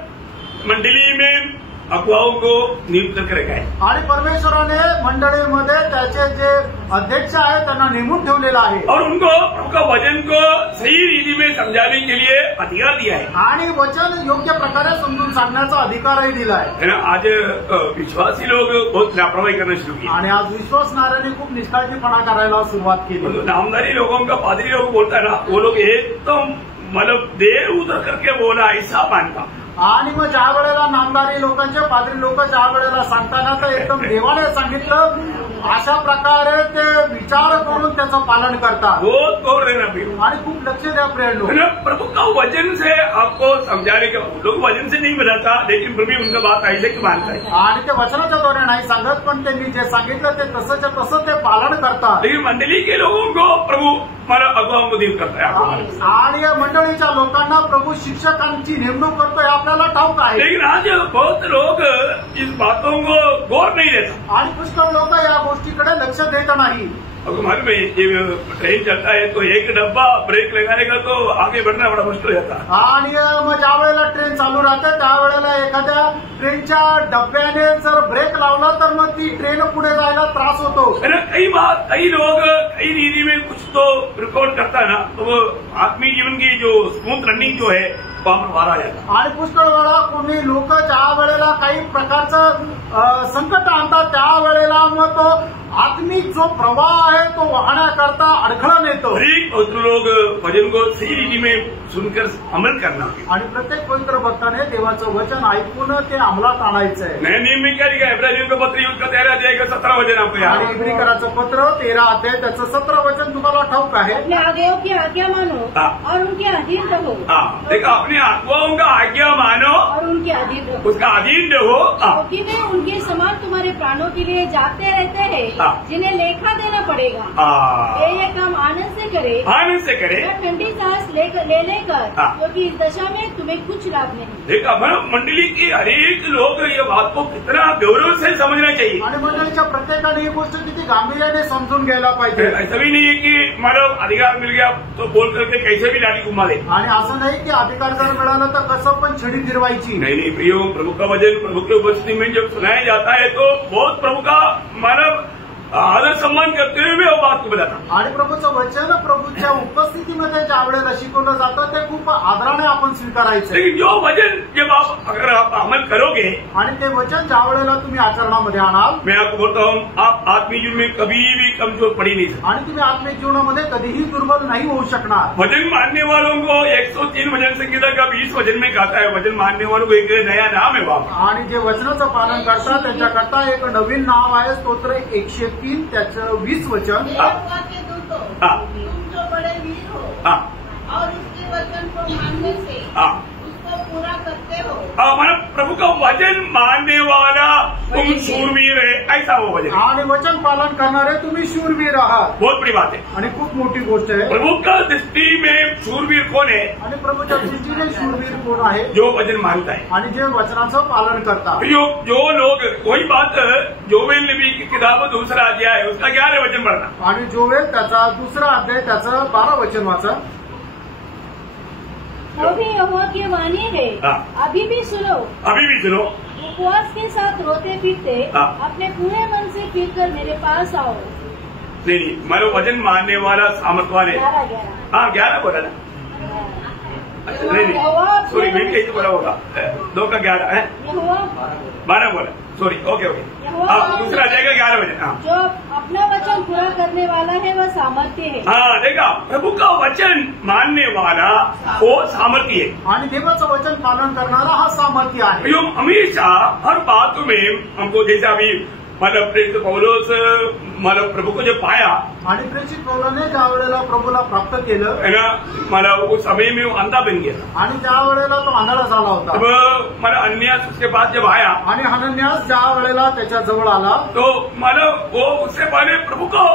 मंडली में अगुवाओं को नियुक्त करके रखा है आणि परमेश्वराने मंडळीमध्ये त्याचे जे अध्यक्ष आहेत त्यांना नेमून ठेवलेला आहे और उनको प्रभु का वचन को सही रीति में समझाने के लिए अधिकार दिया है आणि वचन योग्य प्रकारे समजून सांगण्याचा अधिकारही दिला है ना। आज विश्वासी लोग बहुत लापरवाही करना शुरू किया आणि आज विश्वासणाऱ्यांनी खूप निष्काळजीपणा करायला सुरुवात केली। नामधारी लोगों का पादरी लोग बोलता है ना, वो लोग एकदम मतलब देर उतर करके बोला ऐसा मानता। आणि मग ज्या वेळेला नामदारी लोकांचे पादरी लोक ज्या वेळेला सांगताना तर एकदम देवाने सांगितलं अशा प्रकारे ते विचार करून त्याचं पालन करतात। बहुत गौर रहना प्रियो, आणि खूप लक्ष द्या प्रिय लोक। प्रभु का वचन से आपको समझाने का, लोग वचन से नहीं बताता लेकिन प्रभु उनका बात ऐसे की मानता है आणि ते वचनाच्या द्वारे नाही सांगत पण त्यांनी जे सांगितलं ते तसंच्या तसं ते पालन करतात। लेकिन मंडली के लोगों को प्रभु हमारा अगुवाओं को नियुक्त करता है आणि या मंडळीच्या लोकांना प्रभु शिक्षकांची नेमणूक करतोय आपल्याला ठाऊक आहे। लेकिन आज बहुत लोग इस बातों को गौर नहीं देता आणि पुष्कळ लोक या गोष्टीकडे लक्ष देत नाही। अगर मालूम है ट्रेन चलता है तो एक डब्बा ब्रेक लगाने का तो आगे बढ़ना बड़ा मुश्किल हो जाता है। आणि मग ज्या वेळेला ट्रेन चालू राहते त्यावेळेला एखाद्या ट्रेनच्या डब्याने जर ब्रेक लावला तर मग ती ट्रेन पुढे जायला त्रास होतो। कई लोग कई रीति में कुछ तो रिकॉर्ड करता है ना, तो वो आत्मीय जीवन की जो स्मूथ रनिंग जो है बाहर आ जाता। आणि पुष्कळ वेळा कोणी लोक ज्या वेळेला काही प्रकारचं संकट आणतात त्यावेळेला मग तो आत्मिक जो प्रवाह आहे तो वाहण्याकरता अडखळण येतो। लोग भजन को सही रीति में सुनकर अमल करना आणि प्रत्येक पवित्र भक्ताने देवाचं वचन ऐकून ते अंमलात आणायचं आहे। नया नियम में क्या लिखा है? इब्रानियों का पत्र युद्ध का 13 अध्याय का 17 वचन आपको याद आणि है? इब्रिकराचं पत्र 13 अध्याय त्याचं 17 वचन तुम्हाला ठाऊक आहे। अपने आज्ञाओं की आज्ञा मानो और उनके अधीन रहो। देखा, अपने आत्माओं का आज्ञा मानो और उनके अधीन रहो, उसका अधीन रहो क्योंकि वे उनके समान तुम्हारे प्राणों के लिए जागते रहते हैं जिन्हें लेखा देना पड़ेगा। वे ये काम आनंद से करे या ठंडी सांस ले लेकर, क्योंकि इस दशा में तुम्हें कुछ लाभ नहीं। देखा, मंडली की हरेक लोग ये बात को कितना गौरव से समझना चाहिए। आणि मंडळीच्या प्रत्येकाने ही गोष्ट किती गांभीर्याने समजून घ्यायला पाहिजे। ऐसा भी नहीं है कि मतलब अधिकार मिल गया तो बोल करके कैसे भी लाठी घुमा दे। आणि असं नाही की अधिकार जर मिळाला तर कसं पण छडी फिरवायची। नहीं प्रियो, प्रभु का वचन प्रभु की उपस्थिति में जब सुनाया जाता है तो बहुत प्रभु का मानव आदर सम्मान करते हुए मैं वो बात को बताता। आणि प्रभूचं वचन प्रभूच्या उपस्थितीमध्ये ज्या वेळेला शिकवलं जातं ते खूप आदराने आपण स्वीकारायचं। लेकिन जो वचन जब अगर आप अमल करोगे आणि ते वचन ज्या वेळेला तुम्ही आचरणामध्ये आणाल, मैं आपको बोलता हूँ आप आत्मीय जीवन में कभी भी कमजोर पड़ी नहीं सकते आणि तुम्ही आत्मिक जीवनामध्ये कधीही दुर्बल नाही होऊ शकणार। वचन मानने वालों को 103 वचन संहिता का 20 वचन में कहता है, वचन मानने वालों को एक नया नाम है वहाँ। आणि जे वचनाचं पालन करतात त्यांच्याकरता एक नवीन नाव आहे, स्तोत्र 103 त्याचं 20 वचन। यहोवा के दूतों, तुम जो बड़े वीर हो और उसके वचन को मानने से उसको पूरा करते हो। मतलब प्रभु का वचन मानने वाला तुम शूरवीर है, ऐसा वो वचन। आणि वचन पालन करणारे तुम्ही शूरवीर आहात। बहुत बड़ी बात है आणि खूप मोठी गोष्ट आहे। प्रभु का दृष्टि में शूरवीर कौन है? आणि प्रभूच्या दृष्टीने शूरवीर कोण आहे? जो वचन मानता है आणि जे वचनाचं पालन करतात। जो लोग, वही बात जोवेल नबी की किताब 2रा अध्याय है उसका 11 वचन पढ़ना। आणि जोवेल त्याचा 2रा अध्याय त्याचं 12 वचन वाचा। वो भी यहोवा की वाणी है, अभी भी सुनो उपवास के साथ रोते पीटते अपने पूरे मन से फिर कर मेरे पास आओ। नहीं, मेरे वचन मानने वाला सामर्थवान है। 11 बोला ना? अच्छा, नहीं सॉरी, मैं कहीं तो बोला होगा 2 का 11 है, 12 बोला, सॉरी, ओके। दूसरा जाएगा 11 बजे। जो अपना वचन पूरा करने वाला है वह सामर्थ्य है। देखा, प्रभु का वचन मानने वाला वो सामर्थ्य है आणि देवाचं वचन पालन करणारा हा सामर्थ्य आहे। हमेशा हर बात में हमको, जैसे अभी मतलब प्रेरित पौलोस मतलब प्रभु को जो पाया आणि प्रेषित पौलाने ज्या वेळेला प्रभूला प्राप्त केलं है ना, मतलब उस समय में वो अंधा बन गया था। आणि त्या वेळेला तो आंधळा झाला होता अब मतलब अन्यास उसके बाद जब आया आणि हनन्यास ज्या वेळेला त्याच्या जवळ आला तो मतलब वो उससे पहले प्रभु को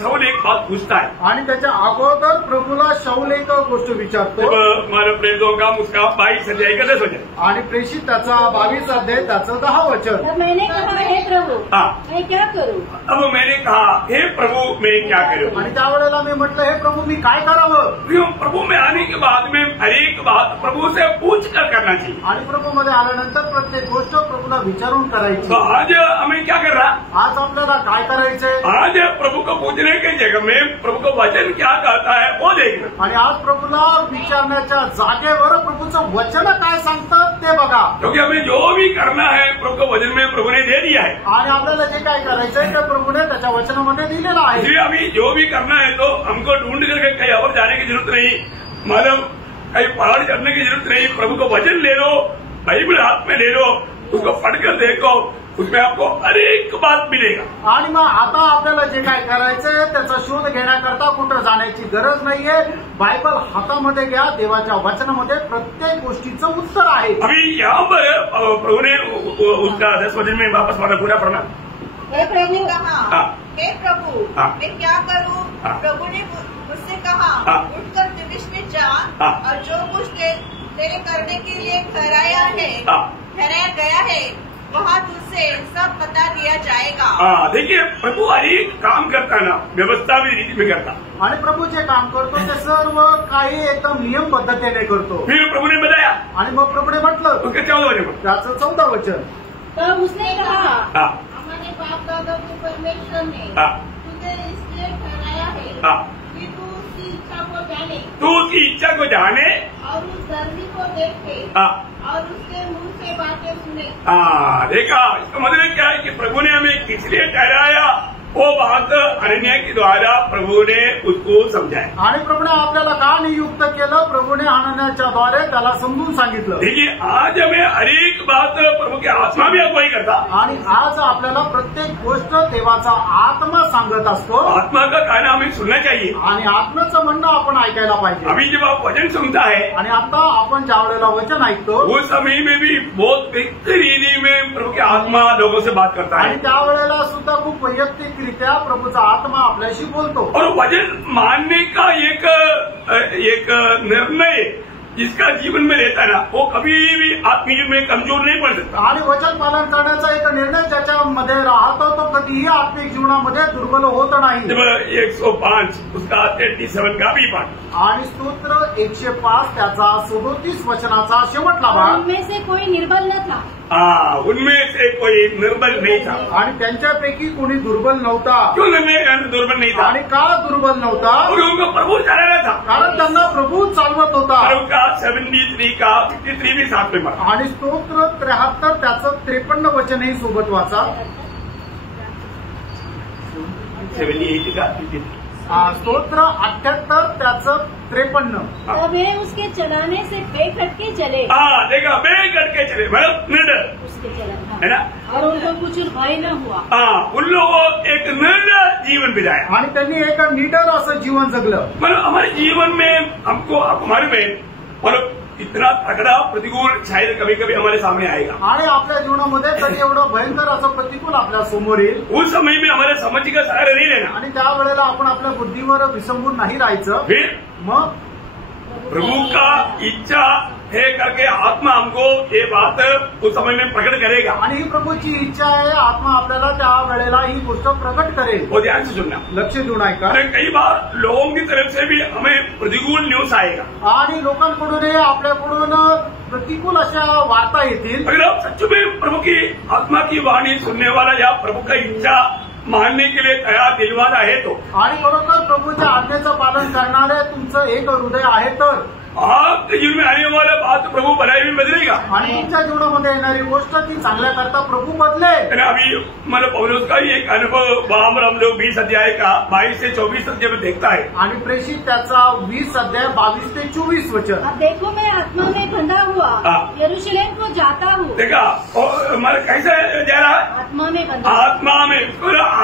शाऊल एक बात पूछता है। आणि त्याच्या अगोदर प्रभूला शाऊल एक गोष्ट विचारतो जब मतलब प्रेरितों का उसका 22 अध्याय का 10 वचन आणि प्रेषित त्याचा 22 अध्याय त्याचं 10 वचन। तब मैंने कहा हे प्रभु हाँ। मैं क्या करूं? अब मैंने कहा हे प्रभु मैं क्या करूं? आणि त्या वेळेला मी म्हटलं हे प्रभु मी काय करावं? क्यों प्रभु में आने के बाद में हर एक बात प्रभु से पूछ कर करना चाहिए। आणि प्रभू मध्ये आल्यानंतर प्रत्येक गोष्ट प्रभूला विचारून करायची। तो आज हमें क्या कर रहा, आज आपल्याला काय करायचंय? आज प्रभु को पूछने की जगह में प्रभु को वचन क्या कहता है वो देखना। आणि आज प्रभूला विचारण्याच्या जागेवर प्रभूचं वचन काय सांगतं ते बघा। क्योंकि हमें जो भी करना है प्रभु को वचन में प्रभु ने दे दिया है। आणि आपल्याला जे काय करायचंय ते प्रभूने त्याच्या वचनामध्ये दिलेलं आहे। इसलिए अभी जो भी करना है तो हमको ढूंढ करके कहीं और जाने की जरूरत नहीं, मतलब कहीं पहाड़ चढ़ने की जरूरत नहीं। प्रभु को वचन ले लो, बाइबल हाथ में ले लो, उसको पढ़कर देखो, उसमें आपको हर एक बात मिलेगा। आणि मग आता आपल्याला जे काय करायचंय त्याचा शोध घेण्याकरता कुठं जाण्याची गरज नाहीये। बायबल हातामध्ये घ्या, देवाच्या वचनामध्ये प्रत्येक गोष्टीचं उत्तर आहे। अभी यहाँ पर प्रभु ने उसका 10 वचन में वापस वाला पूरा पढ़ना। हे प्रभु कहा, हाँ। हे प्रभु हाँ। मैं क्या करूं? हाँ। प्रभु ने मुझसे कहा, हाँ। उठकर दिमिश्क में जा हाँ। और जो कुछ तेरे करने के लिए ठहराया गया है वहाँ तुझसे सब बता दिया जाएगा। हाँ, देखिए प्रभु हर एक काम करता ना व्यवस्था भी रीति में करता। आणि प्रभू जे काम करतो ते सर्व काही एकदम नियम पद्धतीने करतो। फिर प्रभु ने बताया आणि मग प्रभूने म्हटलं उसके 14 वचन में, त्याचं 14 वचन। तब उसने कहा हाँ, हमारे बाप दादा को परमेश्वर ने हाँ, तुझे इसलिए ठहराया है हाँ, कि तू उसकी इच्छा को जाने तू उसकी इच्छा को जाने और उस धर्मी को देखे हाँ, और उसके मुंह से बातें सुने। हाँ, देखा इसका मतलब क्या है कि प्रभु ने हमें किस लिए ठहराया, वो बात अनन्या के द्वारा प्रभु ने उसको समझाया। आणि प्रभूने आपल्याला का नियुक्त केलं? प्रभूने हनन्याच्या द्वारे त्याला समजून सांगितलं। देखिए आज हमें हर एक बात प्रभु की आत्मा भी अगुवाई करता। आणि आज आपल्याला प्रत्येक गोष्ट देवाचा आत्मा सांगत असतो। आत्मा का कहना हमें सुनना चाहिए। आणि आत्म्याचं म्हणणं आपण ऐकायला पाहिजे। अभी जब आप वचन सुनता है आणि आता आपण ज्या वेळेला वचन ऐकतो उस समय में भी बहुत बेहतरीनी में प्रभु की आत्मा लोगों से बात करता आणि है त्यावेळेला सुद्धा खूप वैयक्तिकरित्या प्रभूचा आत्मा आपल्याशी बोलतो। और वचन मानने का एक निर्णय जिसका जीवन में रहता है ना वो कभी भी आत्मीय जीवन में कमजोर नहीं पड़ सकता। आणि वचन पालन करण्याचा एक निर्णय ज्याच्यामध्ये राहतो तो कधीही आत्मिक जीवनामध्ये दुर्बल होत नाही। जब 105 उसका 37 का भी पाठ आणि स्तोत्र 105 त्याचा 37 वचनाचा शेवटला भाग। उनमें से कोई निर्बल न था। हाँ, उनमें से कोई निर्बल नहीं था। आणि त्यांच्यापैकी कोणी दुर्बल नव्हता। क्यों दुर्बल नहीं था? आणि का दुर्बल नव्हता? क्योंकि उनको प्रभु चला रहा था। कारण त्यांना प्रभू चालवत होता। और उनका 73 का 53 भी साथ में पढ़ा। आणि स्तोत्र 73 त्याचं 53 वचनही सोबत वाचा। 78 का 53 स्तोत्र 78 त्याचं 53। तब वे उसके चलाने से बेखटके चले। हाँ, देखा बेघट के चले, मतलब निर्डर उसके चलन, हाँ। है ना। और उनको कुछ भय न हुआ। हाँ, उन लोगों एक निर्डर जीवन बिताया। आणि त्यांनी एक निडर असं जीवन जगलं। मतलब हमारे जीवन में हमको हमारे में मतलब इतना तगड़ा प्रतिकूल शायद कभी कभी हमारे सामने आएगा। आणि आपल्या जीवनामध्ये कधी एवढं भयंकर असं प्रतिकूल आपल्या समोर येईल। उस समय में हमारे समझ का सहारा नहीं लेना। आणि त्यावेळेला आपण आपल्या बुद्धीवर विसंबून नाही राहायचं। फिर मग प्रभु का इच्छा है करके आत्मा हमको ये बात उस समय में प्रकट करेगा। आणि ही प्रभूची इच्छा आहे, आत्मा आपल्याला त्या वेळेला ही गोष्ट प्रकट करेल। वो ध्यान से सुनना, लक्ष देऊन ऐका। अरे कई बार लोगों की तरफ से भी हमें प्रतिकूल न्यूज आएगा आणि लोकांकडून आपल्याकडून प्रतिकूल अशा वार्ता येतील। अगर आप सच में प्रभु की आत्मा की वाणी सुनने वाला या प्रभु का इच्छा मानने के लिए तयार दिलवाना है तो, आणि खरोखर प्रभूच्या आज्ञेचं पालन करणारे तुमचं एक हृदय आहे तर आपके जीवन में आने वाला बात प्रभु भलाई में बदलेगा। आणि तुमच्या जीवनामध्ये येणारी गोष्ट ती चांगल्या करता प्रभू बदलेल। अभी मतलब पौलुस का ही एक अनुभव वहां पर हम लोग 20 अध्याय का 22 से 24 अध्याय में देखता है। आणि प्रेषित त्याचा 20 अध्याय 22 ते 24 वचन। अब देखो मैं आत्मा में बंधा हुआ यरूशलेम को जाता हूँ। देखा मतलब कैसे जा रहा है? आत्मा में बंधा, आत्मा में,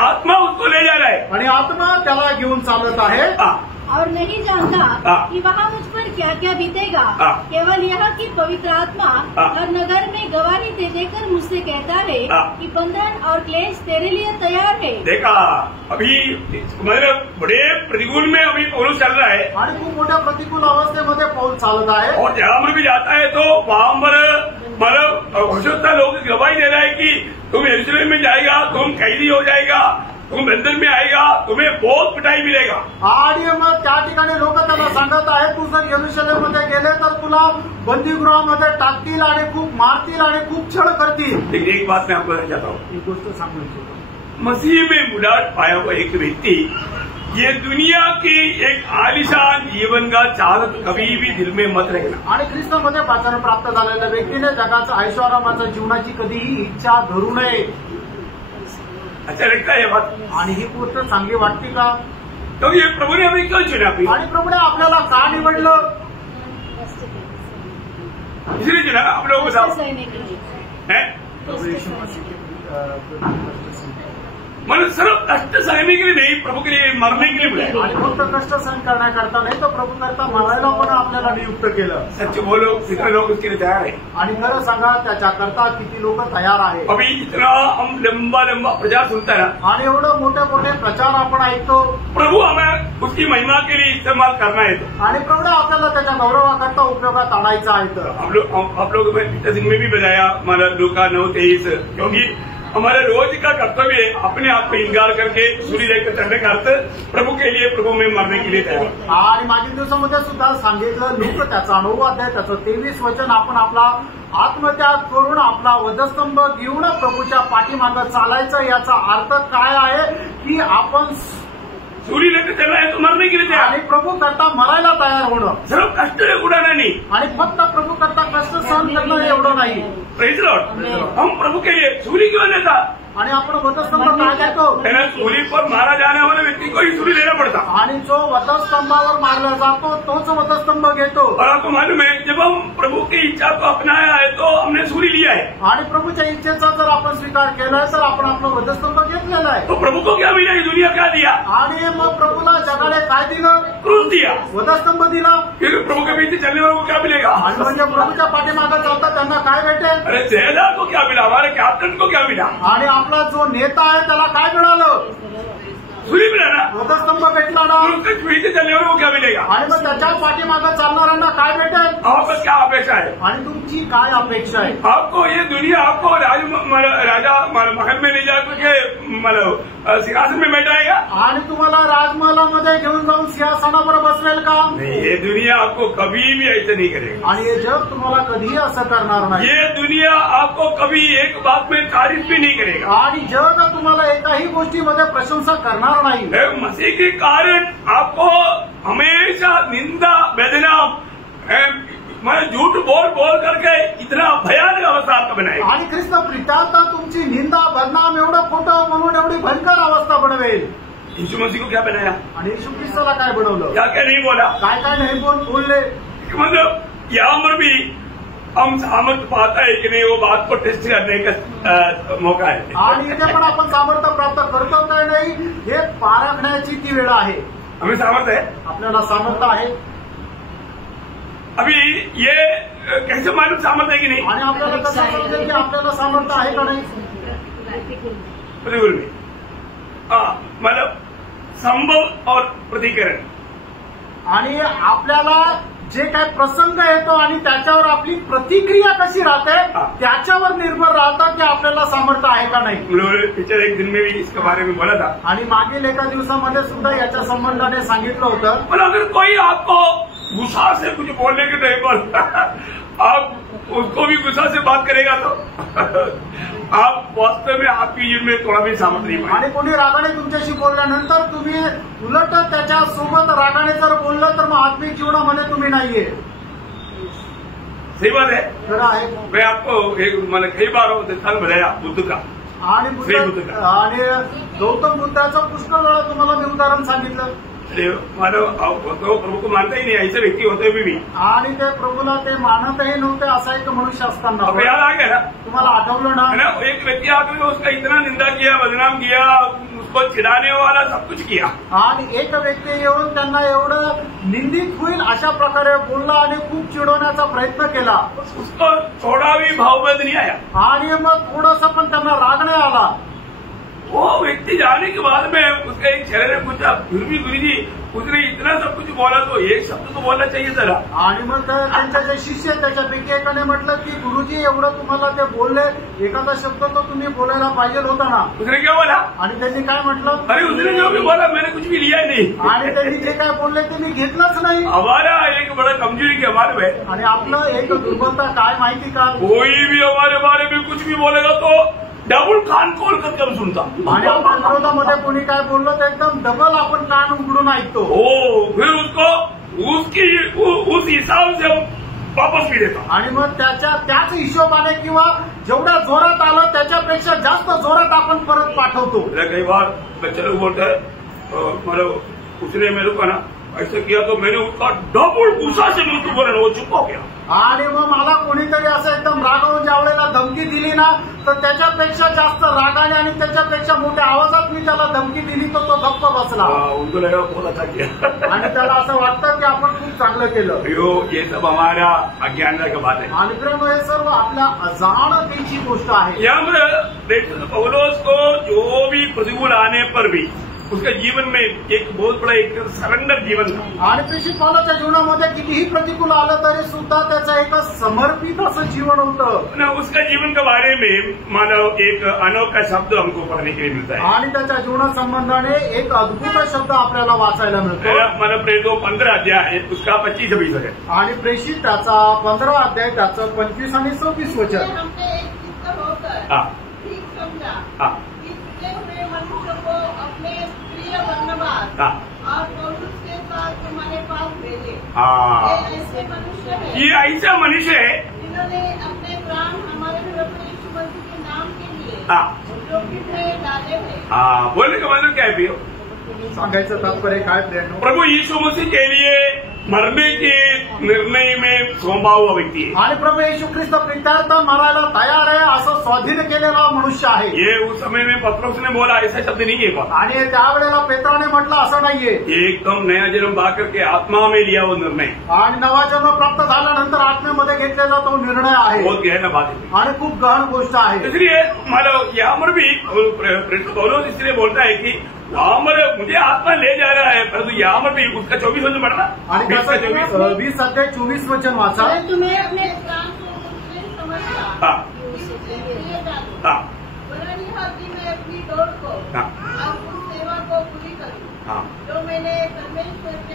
आत्मा उसको ले जा रहा है आणि आत्मा त्याला घेऊन चालत आहे और नहीं जानता कि वहाँ मुझ पर क्या क्या बीतेगा। केवल यह कि पवित्र आत्मा हर नगर में गवाही दे देकर मुझसे कहता है कि बंधन और क्लेश तेरे लिए तैयार है। देखा अभी मतलब बड़े प्रतिकूल में अभी पौलुस चल रहा है आणि खूप मोठ्या प्रतिकूल अवस्थेमध्ये पौल चालत आहे और जहां पर भी जाता है तो वहां पर मतलब हो सकता है लोग गवाही दे रहा है कि तुम यरूशलेम में जाएगा, तुम कैदी हो जाएगा, तुम बंधन में आएगा, तुम्हें बहुत पिटाई मिलेगा। आणि मग त्या ठिकाणी लोक त्याला सांगत आहे तू जर यरूशलेममध्ये गेले तर तुला बंदीगृहामध्ये टाकतील आणि खूप मारतील आणि खूप छळ करतील। लेकिन एक बात मैं आपको कहना चाहता हूँ, एक गोष्ट सांगू इच्छितो, मसीह में मुलाकात पाया हुआ एक व्यक्ति ये दुनिया की एक आलिशान जीवन का चाहत कभी भी दिल में मत रखना। आणि ख्रिस्तामध्ये वाचन प्राप्त झालेल्या व्यक्तीने जगाचं ऐश्वर्याच्या जीवनाची कधीही इच्छा धरू नये। अच्छा लगता है ये बात? आणि ही गोष्ट चांगली वाटते का? तो ये प्रभु ने हमें क्यों चुना? आणि प्रभूने आपल्याला का निवडलं? इसलिए चुना आप लोगों को साथ सहने के लिए है प्रभू यीशु मसीह के मतलब सिर्फ कष्ट सहने के लिए नहीं, प्रभु के लिए मरने के लिए बुलाया। आणि फक्त कष्ट सहन करण्याकरता नाही तर प्रभू करता मरायला पण आपल्याला नियुक्त केलं। सच बोलो कितने लोग उसके लिए तैयार है? आणि खरं सांगा त्याच्याकरता किती लोक तयार आहेत? अभी इतना हम लंबा लंबा प्रचार सुनता है आणि एवढं मोठे मोठे प्रचार आपण ऐकतो। प्रभु हमें उसकी महिमा के लिए इस्तेमाल करना है आणि प्रभू आपल्याला त्याच्या गौरवाकरता उपयोगात आणायचा आहे। तर आप लोग सिंह में भी बताया हमारा लूका 9:23, क्योंकि हमारे रोज का कर्तव्य है अपने आप को इंकार करके सूर्य लेकर चढ़ने का अर्थ प्रभु के लिए, प्रभु में मरने के लिए तैयार। आणि मागील दिवसामध्ये सुद्धा सांगितलं लूक त्याचा 9 अध्याय त्याचं 23 वचन, आपण आपला आत्मत्याग करून आपला वधस्तंभ घेऊन प्रभूच्या पाठीमागं चालायचं। याचा अर्थ काय आहे की आपण सूर्य लेकर चल रहा है तो मरने के लिए तैयार, आणि प्रभू करता मरायला तयार होणं। सिर्फ कष्ट उड़ाना नहीं, आणि फक्त प्रभू करता कष्ट सहन करणं एवढं नाही। Praise Lord. हम प्रभु के लिए सूर्य क्यों लेता? आणि आपण वधस्तंभ काय घेतो? सूर्य पर मारा जाने वाले व्यक्ति को ही सूर्य लेना पड़ता। आणि जो वधस्तंभावर मारला जातो तोच वधस्तंभ घेतो। और आपको मालूम है जब हम प्रभु की इच्छा को अपनाया है तो हमने सूर्य लिया है। आणि प्रभूच्या इच्छेचा जर आपण स्वीकार केलाय तर आपण आपला वधस्तंभ घेतलेला आहे। तो प्रभु को क्या मिला? दुनिया क्या दिया? आणि मग प्रभूला जगाने काय दिलं? क्रूस दिया। वधस्तंभ दिला। फिर प्रभु के पीछे चलने वालों को क्या मिलेगा? आणि म्हणजे प्रभूच्या पाठीमागं चालतात त्यांना काय भेटेल? अरे जयदार को क्या मिला? हमारे कैप्टन को क्या मिला? आणि आपला जो नेता आहे त्याला काय मिळालं? सूर्य मिला ना, वधस्तंभ भेटला ना। उसके पीछे चलने वालों को क्या मिलेगा? आणि मग त्याच्या पाठीमागं चालणाऱ्यांना काय भेटेल? आपका क्या अपेक्षा है? आणि तुमची काय अपेक्षा आहे? आपको ये दुनिया आपको राजा महल में ले जाकर मतलब सिंहासन में बैठाएगा आणि तुम्हाला राजमहालामध्ये घेऊन जाऊन सिंहासनावर बसवेल का? नहीं, ये दुनिया आपको कभी भी ऐसे नहीं करेगा। आणि हे जग तुम्हाला कधीही असं करणार नाही। ये दुनिया आपको कभी एक बात में तारीफ भी नहीं करेगा। आणि जग तुम्हाला एकाही गोष्टीमध्ये प्रशंसा करणार नाही। मसीह के कारण आपको हमेशा निंदा बदनाम मैं झूठ बोल बोल करके इतना भयानक अवस्था आपका बनाएगा। आणि ख्रिस्त प्रितार्थ तुमची निंदा बदनाम एवढं खोटं म्हणून एवढी भयंकर अवस्था बनवेल। यीशु मसीह को क्या बनाया? आणि येशू ख्रिस्ताला काय बनवलं? क्या क्या नहीं बोला? काय काय नाही बोलले? मतलब यहाँ पर भी हम सामर्थ्य पाता है कि नहीं वो बात को टेस्ट करने का मौका है। आणि इथे पण आपण सामर्थ्य प्राप्त करतो काय नाही हे पारखण्याची ती वेळ आहे। हमें सामर्थ्य है, आपल्याला सामर्थ्य आहे। अभी ये कैसे मालूम सामर्थ्य है कि नहीं? आणि आपल्याला कसं समजेल की आपल्याला सामर्थ्य आहे का नाही? प्रतिकूल में मतलब संभव और प्रतिकरण। आणि आपल्याला जे काय प्रसंग येतो आणि त्याच्यावर आपली प्रतिक्रिया कशी राहते त्याच्यावर निर्भर राहतं की आपल्याला सामर्थ्य आहे का नाही। पिक्चर एक दिन में भी इसके बारे में बोला था आणि मागील एका दिवसामध्ये सुद्धा याच्या संबंधाने सांगितलं होतं। पण अगर कोई आपको गुस्सा से कुछ बोलने के टाइम पर आप उसको भी गुस्सा से बात करेगा तो आप वास्तव में आपकी जीवन में थोड़ा भी सामर्थ्य नहीं पाएंगे। आणि कोणी रागाने तुमच्याशी बोलल्यानंतर तुम्ही उलट त्याच्या सोबत रागाने जर बोललं तर मग आत्मिक जीवनामध्ये तुम्ही नाहीये। सही बात है। खरं आहे. मैं आपको मैंने कई बार दृष्टांत बताया बुद्ध का आणि गौतम बुद्धाचं पुष्कळ वेळा तुम्हाला मी उदाहरण सांगितलं. तो प्रभू को मानता ही नहीं, ऐसे व्यक्ती होते भी आणि ते प्रभूला ते मानतही नव्हते असा एक मनुष्य असताना. याद आ गया ना, तुम्हाला आठवलं ना, एक व्यक्ती आकर उसका इतना निंदा किया, बदनाम किया, उसको चिढ़ाने वाला सब कुछ किया. आणि एक व्यक्ती येऊन त्यांना एवढं निंदित होईल अशा प्रकारे बोलला आणि खूप चिडवण्याचा प्रयत्न केला. उसको थोड़ा भी भावबंद नहीं आया. आणि मग थोडंसं पण त्यांना राग नाही आला. वो व्यक्ति जाने के बाद में उसका एक चेहरे ने पूछा, फिर भी गुरुजी उसने इतना सब कुछ बोला तो एक शब्द तो बोलना चाहिए जरा. आणि मग त्यांच्या जे शिष्य त्याच्यापैकी एकाने म्हटलं की गुरुजी एवढं तुम्हाला ते बोलले, एखादा शब्द तो तुम्ही बोलायला पाहिजे होता ना. उसने क्या बोला? आणि त्यांनी काय म्हटलं? अरे उसने जो भी बोला मैंने कुछ भी लिया ही नहीं. आणि त्यांनी जे काय बोलले ते मी घेतलंच नाही. हमारा एक बड़ा कमजोरी की हमारे में, आणि आपलं एक दुर्बलता काय माहिती का, कोई भी हमारे बारे में कुछ भी बोलेगा तो डबल कान खोल करके हम सुनता. आणि आपल्या विरोधामध्ये कोणी काय बोललं तर एकदम डबल आपण कान उघडून ऐकतो. हो, फिर उसको उस हिसाब से हम वापस भी देता. आणि मग त्याच हिशोबाने किंवा जेवढ्या जोरात आलं त्याच्यापेक्षा जास्त जोरात आपण परत पाठवतो. कई बार बच्चे लोग बोलते हैं मतलब उसने मेरे को ना ऐसे किया तो मैंने उसका डबल गुस्सा से मृत्यू बोला, वो चुप हो गया. आणि मग मला कोणीतरी असं एकदम रागावून ज्या वेळेला धमकी दिली ना तर त्याच्यापेक्षा जास्त रागाने आणि त्याच्यापेक्षा मोठ्या आवाजात मी त्याला धमकी दिली तर तो गप्प बसला. उनको लगा बहुत अच्छा किया. आणि त्याला असं वाटतं की आपण खूप चांगलं केलं. ये सब हमारा अज्ञानता का बात है. आणि प्रेम हे सर्व आपल्या अजाणतेची गोष्ट आहे. यामुळे पौलोस को जो भी प्रतिकूल आने पर भी उसका जीवन में एक बहुत बड़ा एक सरेंडर जीवन था. आणि प्रेषित पौलाच्या जीवनामध्ये कितीही प्रतिकूल आलं तरी सुद्धा त्याचं एक समर्पित असं जीवन होतं. उसका जीवन के बारे में मानो एक अनोखा शब्द हमको पढ़ने के लिए मिलता है. आणि त्याच्या जीवना संबंधाने एक अद्भुत शब्द आपल्याला वाचायला मिळतो. मला प्रेरित 15 अध्याय आहे, उसका 25-26 आहे. आणि प्रेषित त्याचा 15 अध्याय त्याचं 25 आणि 26 वचन. और पौलुस के साथ तुम्हारे पास भेजे. ऐसे मनुष्य है, ये ऐसा मनुष्य है जिन्होंने अपने प्राण हमारे प्रभु यीशु मसीह के नाम के लिए जोखिम में डाले हैं. बोलने का मतलब क्या है? सांगायचं तात्पर्य काय? प्रभु यीशु मसीह के लिए मरने के निर्णय में सोंबा हुआ व्यक्ती है. आणि प्रभू येशू ख्रिस्त प्रित्यार्थ मरायला तयार आहे असं स्वाधीन केलेला मनुष्य आहे. ये उस समय में पत्रोस ने बोला ऐसा शब्द नहीं है. आणि त्यावेळेला पेत्राने म्हटलं असं नाहीये. एकदम नया जन्म पाकर के आत्मा में लिया वो निर्णय. आणि नवा जन्म प्राप्त झाल्यानंतर आत्म्यामध्ये घेतलेला तो निर्णय आहे. बहुत गहन बात है आणि खूप गहन गोष्ट आहे. इसलिए मला यहाँ पर भी पौलुस इसलिए बोलता है कि वहां पर मुझे आत्मा ले जा रहा है, परंतु यहाँ पर भी उसका 24 वचन पढ़ना. आणि त्याचा 20 अध्याय 24 वचन वाचा. तुम्हें अपने हाँ में अपनी दौड़ को और उस सेवा को पूरी करूँ जो मैंने परमेश्वर के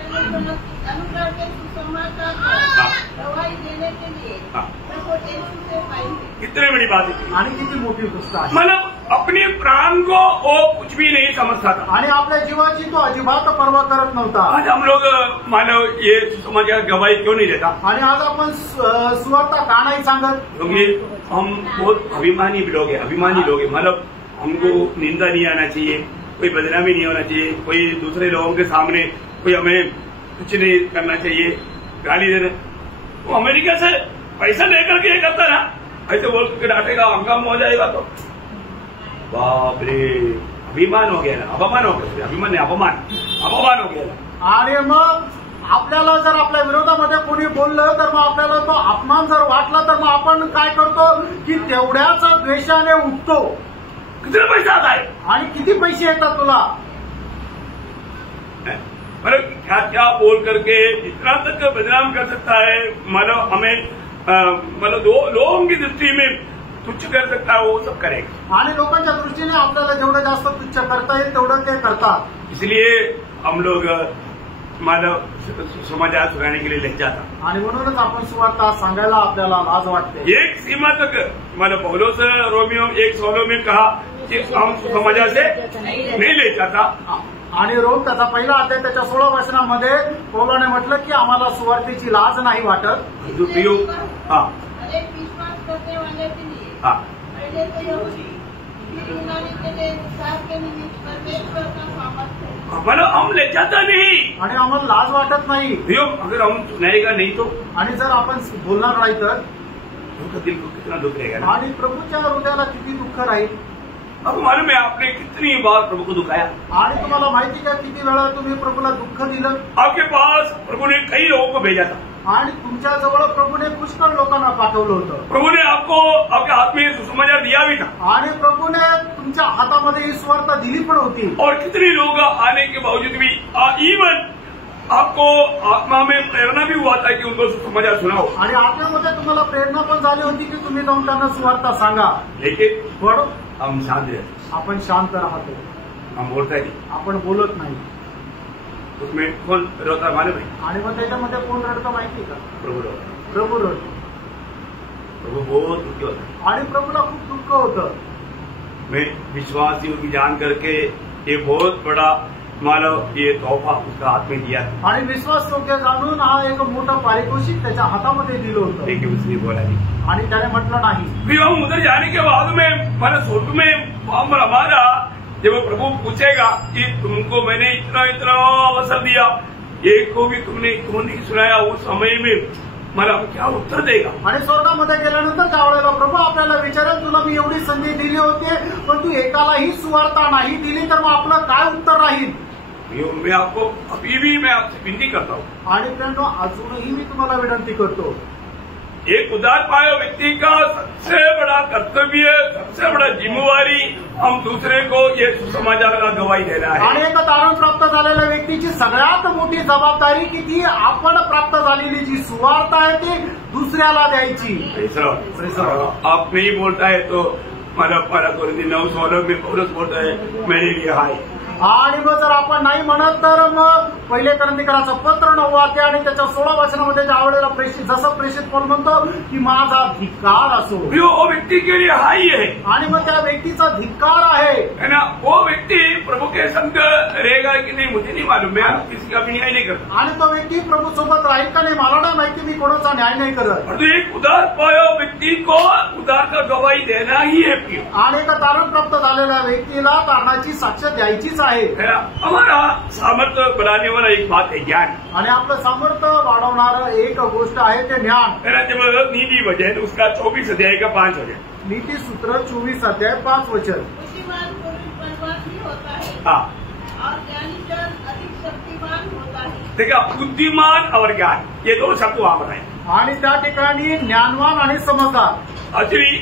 अनुग्रह के सुसमाचार को गवाही देने के लिए प्रभु यीशु से पाई. कितनी बड़ी बात है आणि किती मोठी गोष्ट आहे. मतलब अपने प्राण को वो कुछ भी नहीं समझता था. आणि आपल्या जीवाची तो अजिबात पर्वा करत नव्हता. आज हम लोग मानव ये सुसमाचार गवाही क्यों नहीं देता? आणि आज आपण सुवार्ता का नाही सांगत? क्योंकि हम बहुत अभिमानी लोग हैं, अभिमानी लोग हैं. मतलब हमको निंदा नहीं आना चाहिए, कोई बदनामी नहीं होना चाहिए, कोई दूसरे लोगों के सामने कोई हमें कुछ नहीं करना चाहिए, गाली देना. वो अमेरिका से पैसा लेकर के ये करता ना, ऐसे बोल के डांटेगा, हंगामा हो जाएगा तो बाप रे, अभिमान हो गया ना, अपमान हो गया. अभिमान नाही, अपमान हो गया. आणि मग आपल्याला जर आपल्या विरोधामध्ये कोणी बोललं तर मग आपल्याला तो अपमान जर वाटला तर मग आपण काय करतो की तेवढ्याच द्वेषाने उठतो. किती पैसा आता है आणि किती पैसे येतात तुला. मतलब क्या क्या बोल करके इतना तक बदनाम कर सकता है. मतलब हमें मतलब लोगों की दृष्टि में तुच्छ कर सकता है, वो सब करेगा. आणि लोकांच्या दृष्टीने आपल्याला जेवढं जास्त तुच्छ करता येईल तेवढं ते करतात. इसलिए हम लोग मानव समाचार सुनाने के लिए लग जाता. आणि म्हणूनच आपण सुवार्ता सांगायला आपल्याला लाज वाटते. एक सीमा तक मतलब पौलुस रोमियो 1:16 में कहा कि हम समाचार से नहीं ले जाता. आणि रोम त्याचा पहिला अध्याय त्याच्या 16 वचनामध्ये पौलाने म्हटलं की आम्हाला सुवार्तेची लाज नाही वाटत. अनेक विश्वास करने वाले के लिए पहले तो यहूदी फिर यूनानी के लिए विश्वास के निमित्त परमेश्वर का सामर्थ्य है. मतलब हम ले जाता नहीं आणि आम्हाला लाज वाटत नाही. अगर हम सुनाएगा नहीं तो आणि जर आपण बोलणार नाही तर उनका दिल को कितना दुख रहेगा. आणि प्रभूच्या हृदयाला किती दुःख राहील. अब मालूम है आपने कितनी बार प्रभु को दुखाया. आणि तुम्हाला माहिती का किती वेळा तुम्ही प्रभूला दुःख दिलं. आपके पास प्रभु ने कई लोगों को भेजा था. आणि तुमच्या जवळ प्रभूने पुष्कळ लोकांना पाठवलं होतं. प्रभु ने आपको आपके हाथ में सुसमाचार दिया भी था. आणि प्रभूने तुमच्या हातामध्ये ही सुवार्ता दिली पण होती. और कितने लोग आने के बावजूद भी इवन आपको आत्मा में प्रेरणा भी हुआ था कि उनको सुसमाचार सुनाओ. आणि आत्म्यामध्ये तुम्हाला प्रेरणा पण झाली होती की तुम्ही जाऊन त्यांना सुवार्ता सांगा. लेकिन पण हम शांत रहते. आपण शांत राहतो. हम बोलता नहीं. आपण बोलत नाही. उसमें कौन रोता मालूम है. आणि मग त्याच्यामध्ये कोण रडतं माहिती का. प्रभु रोता. प्रभू रडतो. प्रभु बहुत दुखी होता. आणि प्रभूला खूप दुःख होतं. मैं विश्वासियों की जान करके ये बहुत बड़ा मानव ये तोहफा उसका हाथ में दिया था. आणि विश्वास योग्य जाणून हा एक मोठं पारितोषिक त्याच्या हातामध्ये दिलं होतं. लेकिन उसने बोला नहीं. आणि त्याने म्हटलं नाही. फिर हम उधर जाने के बाद में मैंने सोटू में हमारा जब प्रभु पूछेगा कि तुमको मैंने इतना इतना अवसर दिया, एक को भी तुमने क्यों नहीं सुनाया, उस समय में मला क्या उत्तर देगा. आणि स्वर्गामध्ये गेल्यानंतर त्यावेळेला प्रभू आपल्याला विचारेल तुला मी एवढी संधी दिली होती पण तू एकालाही सुवार्ता नाही दिली तर मग आपलं काय उत्तर राहील. मैं आपको अभी भी मैं आपसे विनती करता हूँ. आणि त्यानं अजूनही मी तुम्हाला विनंती करतो. एक उदार पाया व्यक्ति का सबसे बड़ा कर्तव्य, सबसे बड़ा जिम्मेवारी हम दूसरे को ये सुसमाचार का गवाही देना है. आणि एक तारण प्राप्त झालेल्या व्यक्तीची सगळ्यात मोठी जबाबदारी की ती आपण प्राप्त झालेली जी सुवार्ता आहे ती दुसऱ्याला द्यायची. आप नहीं बोलता है तो मला 9:16 में पौलुस बोलता है मैंने लिया है. आणि मग जर आपण नाही म्हणत तर मग पहिले करंदीकराचं पत्र 9 अध्याय आणि त्याच्या 16 वचनामध्ये ज्यावेळेला जसं प्रेषित पौल म्हणतो की माझा धिक्कार असो. वो व्यक्ति के लिए हाई है. आणि मग त्या व्यक्तीचा धिक्कार आहे ना. वो व्यक्ति प्रभु के संग रहेगा कि नहीं मुझे नहीं मालूम. मैं किसी का भी न्याय नहीं करता. आणि तो व्यक्ती प्रभू सोबत राहील का नाही मला नाही माहिती. मी कोणाचा न्याय नाही करत. तो एक उदार पाया व्यक्ति को उदार का गवाही देना ही है. आणि एका तारण प्राप्त झालेल्या व्यक्तीला तारणाची साक्ष द्यायचीच आहे. हमारा सामर्थ्य बनाने वाला एक बात है ज्ञान. आणि आपलं सामर्थ्य वाढवणारं एक गोष्ट आहे ते ज्ञान. जब नीति वचन उसका 24 अध्याय का 5 वचन. नीति सूत्र 24 अध्याय 5 वचन. बुद्धिमान पुरुष बलवान होता है. हाँ. और ज्ञानी जन अधिक शक्तिमान होता है. देखा बुद्धिमान और ज्ञान ये दो शब्द वहां पर है. आणि त्या ठिकाणी ज्ञानवान आणि समजदार. एक्चुअली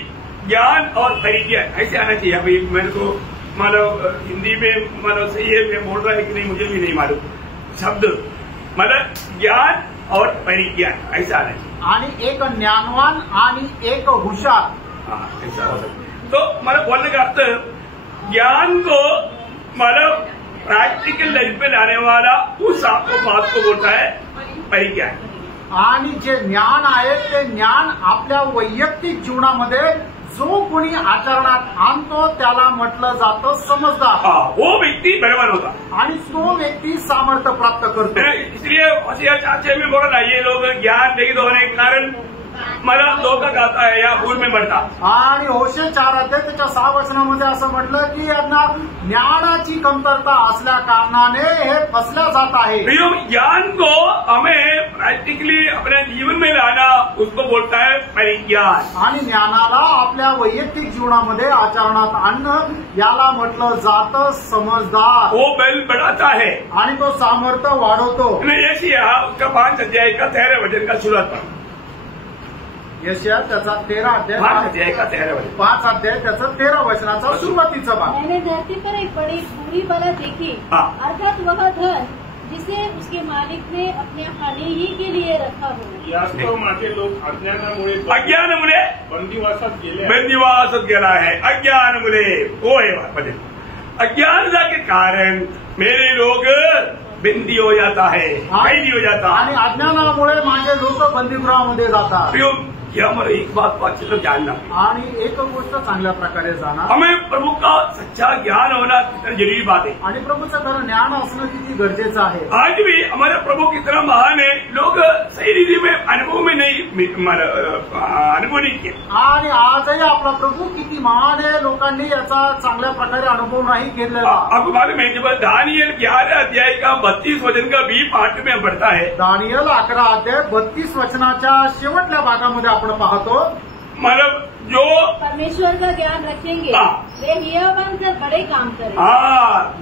ज्ञान और परिज्ञान ऐसे आना चाहिए. अभी मेरे को मतलब हिंदी में मतलब सही है मैं बोल रहा है कि नहीं मुझे भी नहीं मालूम शब्द. मतलब ज्ञान और परिज्ञान ऐसा आना चाहिए. आणि एक ज्ञानवान आणि एक हुशार. हाँ ऐसा हो सकता. तो मतलब बोलने का अर्थ ज्ञान को मतलब प्रैक्टिकल लाइफ में लाने वाला उस बात को बोलता है परिज्ञान. आणि जे ज्ञान आहे ते ज्ञान आपल्या वैयक्तिक जीवनामध्ये जो कोणी आचरणात आणतो त्याला म्हटलं जातं समजदार. वो व्यक्ति बलवान होता. आणि तो व्यक्ती सामर्थ्य प्राप्त करतो. इसलिए चाचे में बोला ये लोग ज्ञान नहीं होने के कारण मला धोका खाता है या भूल में मरता. आणि होशे 4 अध्याय त्याच्या 6 वचनामध्ये असं म्हटलं की यांना ज्ञानाची कमतरता असल्या कारणाने हे फसल्या जात आहे. ज्ञान को हमें प्रैक्टिकली अपने जीवन में लाना उसको बोलता है परिज्ञान. आणि ज्ञानाला आपल्या वैयक्तिक जीवनामध्ये आचरणात आणणं याला म्हटलं जातं समजदार. वो बल बढ़ाता है आणि तो सामर्थ्य वाढवतो. यशायाह उसका 5 अध्याय का 13 वचन का सुरुवात पर. यशायाह त्याचा 13 अध्याय 5 अध्याय का 13 वचन. 5 अध्याय त्याचा 13 वचनाचा सुरुवातीचा भाग. मैंने धरती पर एक बड़ी बुरी बला देखी. अर्थात वह धन जिसे उसके मालिक ने अपने हानि ही के लिए रखा हो. यास्तव माझे लोक अज्ञानामुळे बंदिवासात गेला है. अज्ञानामुळे वो है अज्ञानता के कारण मेरे लोग बंदी हो जाता है, कैदी हो जाता. आणि अज्ञानामुळे माझे लोक बंदीगृहामध्ये जातात. यह हमारे एक बात को अच्छे से जानना है। आणि एक गोष्ट चांगल्या प्रकारे जाणा, हमें प्रभु का सच्चा ज्ञान होना कितना जरूरी बात है। आणि प्रभूचं खरं ज्ञान असणं किती गरजेचं आहे। आज भी हमारे प्रभु कितना महान है, लोग सही रीति में अनुभव में नहीं अनुभव नहीं किया। आणि आजही आपला प्रभू किती महान आहे, लोकांनी याचा चांगल्या प्रकारे अनुभव नाही घेतलेला। आपको मालूम है जब दानियल 11 अध्याय का 32 वचन का बी पाठ में पढ़ता है, दानियल 11 अध्याय 32 वचनाच्या शेवटल्या भागामध्ये आपण पाहतो, मतलब जो परमेश्वर का ज्ञान रखेंगे वे हिया बनकर बड़े काम करेंगे।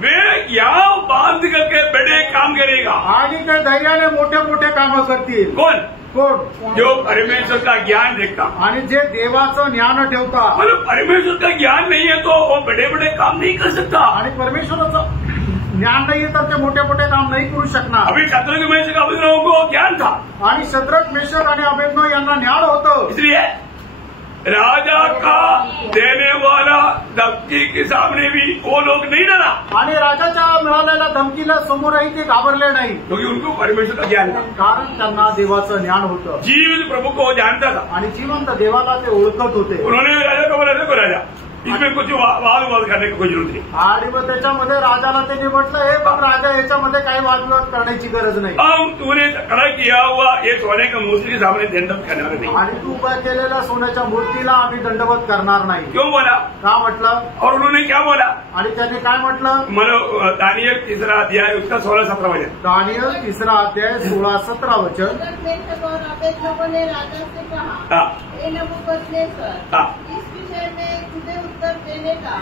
वे यहाँ बांध करके बड़े काम करेगा। आणि ते धैर्याने मोठे मोठे कामं करतील। कौन? कोण? जो परमेश्वर का ज्ञान रखता, आणि जे देवाचं ज्ञान ठेवता। मतलब परमेश्वर का ज्ञान नहीं है तो वो बड़े बड़े काम नहीं कर सकता। आणि परमेश्वराचं ज्ञान नाही तर ते मोठे मोठे काम नाही करू शकणार। अभी शत्रु में से अभिनव को ज्ञान था, आणि शद्रक मेशक आणि अबेदनो यांना ज्ञान होतं, इसलिए राजा का देने वाला धमकी के सामने भी वो लोग नहीं डरा। आणि राजाच्या मिळालेल्या धमकीला समोरही ते घाबरले नाही, क्योंकि उनको परमेश्वर का ज्ञान था। कारण त्यांना देवाचं ज्ञान होतं जीवित प्रभु को वो जानता था। आणि जिवंत देवाला ते ओळखत होते। उन्होंने राजा को बोला, देखो राजा, इसमें कुछ वाद विवाद करने की कोई जरूरत नहीं। आणि मग त्याच्यामध्ये राजाला त्यांनी म्हटलं, हे पण राजा, याच्यामध्ये काही वादविवाद करण्याची गरज नाही। हम तूने खड़ा किया हुआ ये सोने का मूर्ति के सामने दंडवत करने वाले नहीं। आणि तू उभा केलेल्या सोन्याच्या मूर्तीला आम्ही दंडवत करणार नाही। क्यों बोला? का म्हटलं? और उन्होंने क्या बोला? आणि त्यांनी काय म्हटलं? मतलब दानियल 3 अध्याय उसका 16-17 वचन। दानियल 3 अध्याय 16-17 वचन। और अबेद लोगों ने राजा से कहा, हे नबूकदनेस्सर, इस विषय में तुझे उत्तर देने का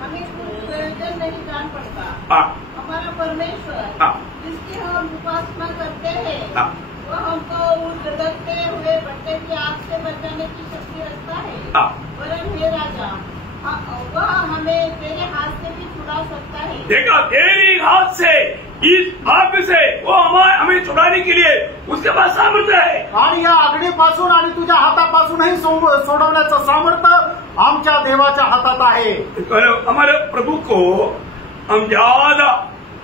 हमें कुछ प्रयोजन नहीं जान पड़ता। हमारा परमेश्वर जिसकी हम उपासना करते हैं वह हमको उस धधकते हुए भट्टे की आग से बचाने की शक्ति रखता है। वरन हे राजा, वह हमें तेरे हाथ से भी छुड़ा सकता है। देखा, तेरी हाथ से, इस आग से वो हमें छुड़ाने के लिए उसके पास सामर्थ्य है। आणि या आगीपासून आणि तुझ्या हातापासूनही सोडवण्याचं सामर्थ्य आमच्या देवाच्या हातात आहे। हमारे प्रभु को हम ज्यादा